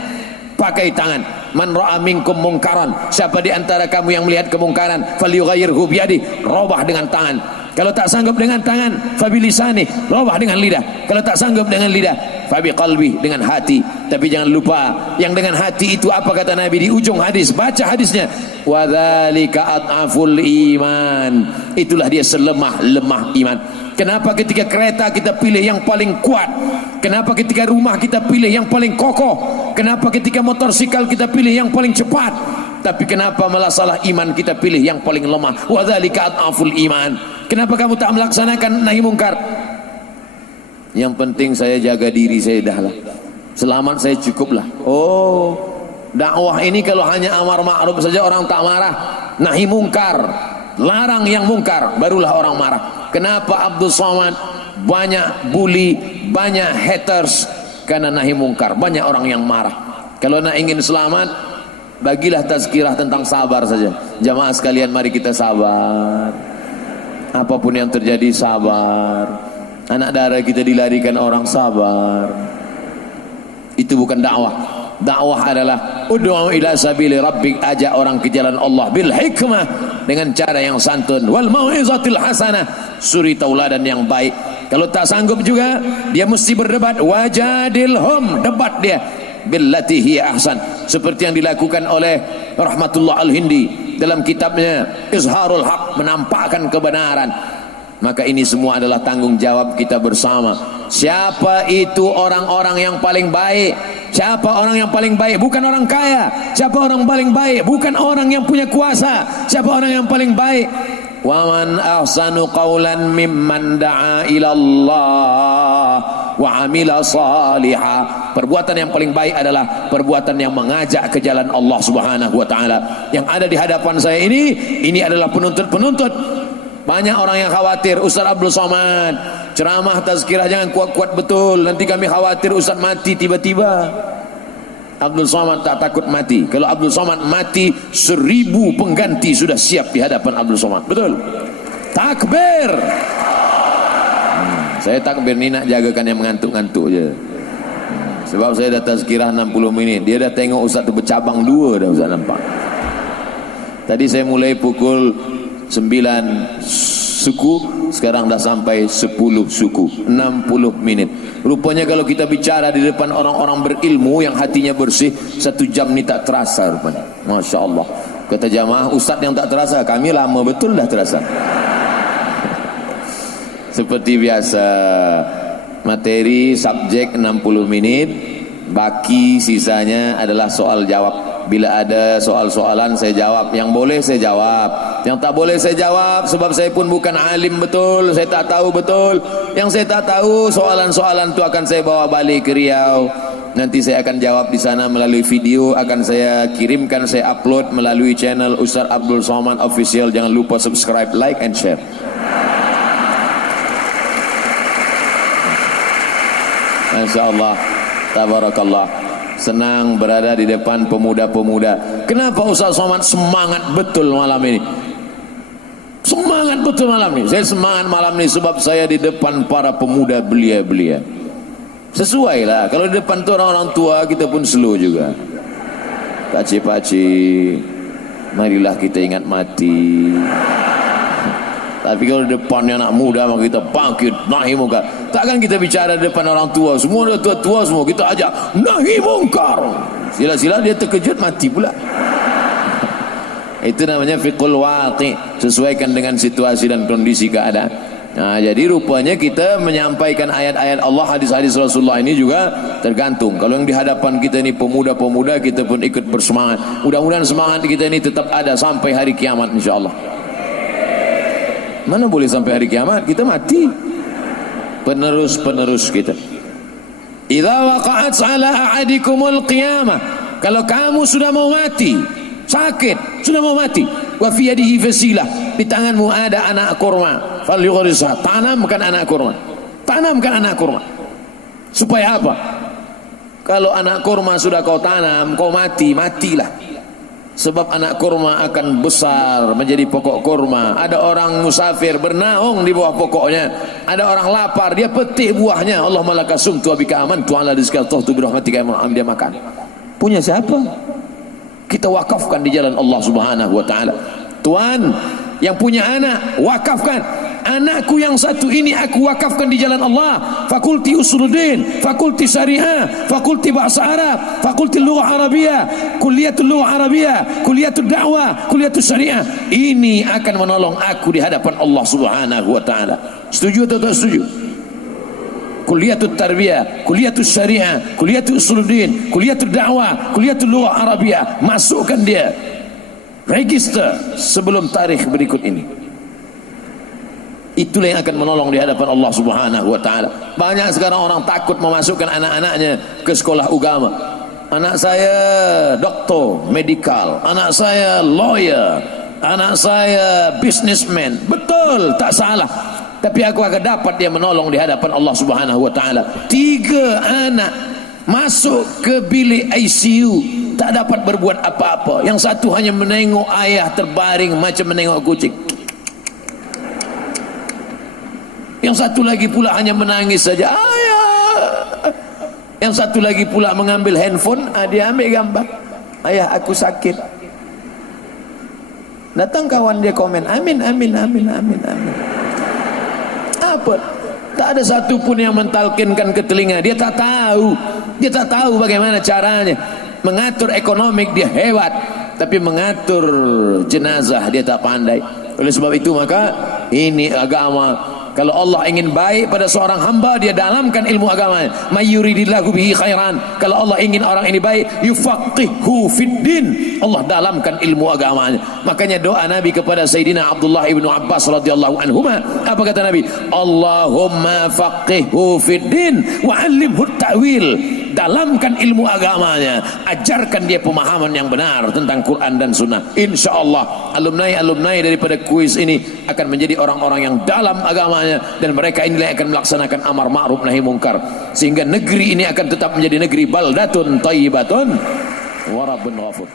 pakai tangan. Man ra'a minkum mungkaran, siapa di antara kamu yang melihat kemungkaran, falyughayyirhu biyadihi, robah dengan tangan. Kalau tak sanggup dengan tangan, fabilisani, robah dengan lidah. Kalau tak sanggup dengan lidah, fabiqalbi, dengan hati. Tapi jangan lupa, yang dengan hati itu apa kata Nabi di ujung hadis? Baca hadisnya. Wa dzalika ad'aful iman, itulah dia selemah-lemah iman. Kenapa ketika kereta kita pilih yang paling kuat? Kenapa ketika rumah kita pilih yang paling kokoh? Kenapa ketika motorsikal kita pilih yang paling cepat? Tapi kenapa masalah iman kita pilih yang paling lemah? Wa dzalika ad'aful iman. Kenapa kamu tak melaksanakan nahi mungkar? Yang penting saya jaga diri saya dah lah, selamat saya cukup lah. Oh, dakwah ini kalau hanya amar ma'ruf saja orang tak marah, nahi mungkar, larang yang mungkar, barulah orang marah. Kenapa Abdul Somad banyak bully, banyak haters? Karena nahi mungkar, banyak orang yang marah. Kalau nak ingin selamat, bagilah tazkirah tentang sabar saja. Jamaah sekalian, mari kita sabar. Apapun yang terjadi, sabar. Anak darah kita dilarikan orang, sabar. Itu bukan dakwah. Dakwah adalah ud'u ila sabili rabbik, ajak orang ke jalan Allah bil hikmah, dengan cara yang santun, wal mau'izatil hasanah, suri tauladan yang baik. Kalau tak sanggup juga, dia mesti berdebat, wajadilhum, debat dia billati hiya ahsan, seperti yang dilakukan oleh Rahmatullah Al-Hindi dalam kitabnya Izharul Haq, menampakkan kebenaran. Maka ini semua adalah tanggung jawab kita bersama. Siapa itu orang-orang yang paling baik? Siapa orang yang paling baik? Bukan orang kaya. Siapa orang paling baik? Bukan orang yang punya kuasa. Siapa orang yang paling baik? Wa man ahsanu qawlan mimman da'a ila Allah wa amila salihah. Perbuatan yang paling baik adalah perbuatan yang mengajak ke jalan Allah Subhanahu wa taala. Yang ada di hadapan saya ini adalah penuntut-penuntut. Banyak orang yang khawatir, Ustaz Abdul Somad ceramah tazkirah jangan kuat-kuat betul, nanti kami khawatir Ustaz mati tiba-tiba. Abdul Somad tak takut mati. Kalau Abdul Somad mati, 1000 pengganti sudah siap di hadapan Abdul Somad. Betul? Takbir. Saya takbir ni nak jagakan yang mengantuk-ngantuk je. Sebab saya dah tazkirah 60 minit. Dia dah tengok Ustaz tu bercabang 2 dah, Ustaz nampak. Tadi saya mulai pukul 9 suku, sekarang dah sampai 10 suku, 60 minit. Rupanya kalau kita bicara di depan orang-orang berilmu yang hatinya bersih, 1 jam ni tak terasa rupanya. Masya Allah. Kata jamaah, Ustaz yang tak terasa, kami lama betul dah terasa. Seperti biasa, materi subjek 60 menit, baki sisanya adalah soal jawab. Bila ada soal-soalan saya jawab, yang boleh saya jawab, yang tak boleh saya jawab, sebab saya pun bukan alim betul, saya tak tahu betul. Yang saya tak tahu, soalan-soalan itu akan saya bawa balik ke Riau. Nanti saya akan jawab di sana melalui video, akan saya kirimkan, saya upload melalui channel Ustaz Abdul Somad Official. Jangan lupa subscribe, like and share. Masya Allah, tabarakallah. Senang berada di depan pemuda-pemuda. Kenapa Ustaz Somad semangat betul malam ini? Semangat betul malam ini. Saya semangat malam ini sebab saya di depan para pemuda belia-belia. Sesuai lah. Kalau di depan tu orang-orang tua, kita pun slow juga. Pakcik-pakcik, marilah kita ingat mati. Tapi kalau di depannya anak muda, maka kita bangkit, nahi mungkar. Takkan kita bicara di depan orang tua, semua dah tua-tua semua, kita ajak nahi mungkar. Sila-sila dia terkejut, mati pula. Itu namanya fiqhul waqi, sesuaikan dengan situasi dan kondisi keadaan. Nah, jadi rupanya kita menyampaikan ayat-ayat Allah, hadis-hadis Rasulullah ini juga tergantung. Kalau yang di hadapan kita ini pemuda-pemuda, kita pun ikut bersemangat. Mudah-mudahan semangat kita ini tetap ada sampai hari kiamat insyaAllah. Mana boleh sampai hari kiamat, kita mati. Penerus-penerus kita. Idza waqa'at 'ala ahadikumul qiyamah, kalau kamu sudah mau mati, sakit, sudah mau mati, wa fi yadihi fasilah, di tanganmu ada anak kurma, falyughrisha, tanamkan anak kurma. Tanamkan anak kurma. Supaya apa? Kalau anak kurma sudah kau tanam, kau mati, matilah. Sebab anak kurma akan besar menjadi pokok kurma. Ada orang musafir bernaung di bawah pokoknya. Ada orang lapar, dia petik buahnya. Allahumma laka sumtu wa bika amantu ala rizqika tuhtu bi rahmatika ya dia makan. Punya siapa? Kita wakafkan di jalan Allah Subhanahu wa taala. Tuan yang punya anak, wakafkan. Anakku yang satu ini aku wakafkan di jalan Allah. Fakulti Usuluddin, Fakulti Syariah, Fakulti Bahasa Arab, Fakulti Lughah Arabiyah, Kuliatul Lughah Arabiyah, Kuliatul Da'wah, Kuliatul Syariah. Ini akan menolong aku di hadapan Allah Subhanahu wa taala. Setuju atau tak setuju? Kuliatul Tarbiyah, Kuliatul Syariah, Kuliatul Usuluddin, Kuliatul Da'wah, Kuliatul Lughah Arabiyah. Masukkan dia. Register sebelum tarikh berikut ini. Itulah yang akan menolong di hadapan Allah Subhanahu wa taala. Banyak sekarang orang takut memasukkan anak-anaknya ke sekolah agama. Anak saya doktor, medikal, anak saya lawyer, anak saya businessman. Betul, tak salah. Tapi aku akan dapat dia menolong di hadapan Allah Subhanahu wa taala. 3 anak masuk ke bilik ICU, tak dapat berbuat apa-apa. Yang satu hanya menengok ayah terbaring macam menengok kucing. Yang satu lagi pula hanya menangis saja, ayah. Yang satu lagi pula mengambil handphone, dia ambil gambar, ayah aku sakit. Datang kawan dia komen, amin amin amin amin amin. Apa? Tak ada satu pun yang mentalkinkan ke telinga. Dia tak tahu. Dia tak tahu bagaimana caranya. Mengatur ekonomik dia hebat, tapi mengatur jenazah dia tak pandai. Oleh sebab itu maka ini agama. Kalau Allah ingin baik pada seorang hamba, dia dalamkan ilmu agamanya. May yuridillahu bihi khairan. Kalau Allah ingin orang ini baik, yufaqihu fiddin. Allah dalamkan ilmu agamanya. Makanya doa Nabi kepada Sayyidina Abdullah ibnu Abbas radhiyallahu anhuma, apa kata Nabi? Allahumma faqihu fiddin wa 'allimhu ta'wil. Dalamkan ilmu agamanya, ajarkan dia pemahaman yang benar tentang Quran dan Sunnah. InsyaAllah alumni daripada kuis ini akan menjadi orang-orang yang dalam agamanya, dan mereka inilah yang akan melaksanakan amar ma'ruf nahi mungkar, sehingga negeri ini akan tetap menjadi negeri baldatun thayyibatun wa rabbun ghafur.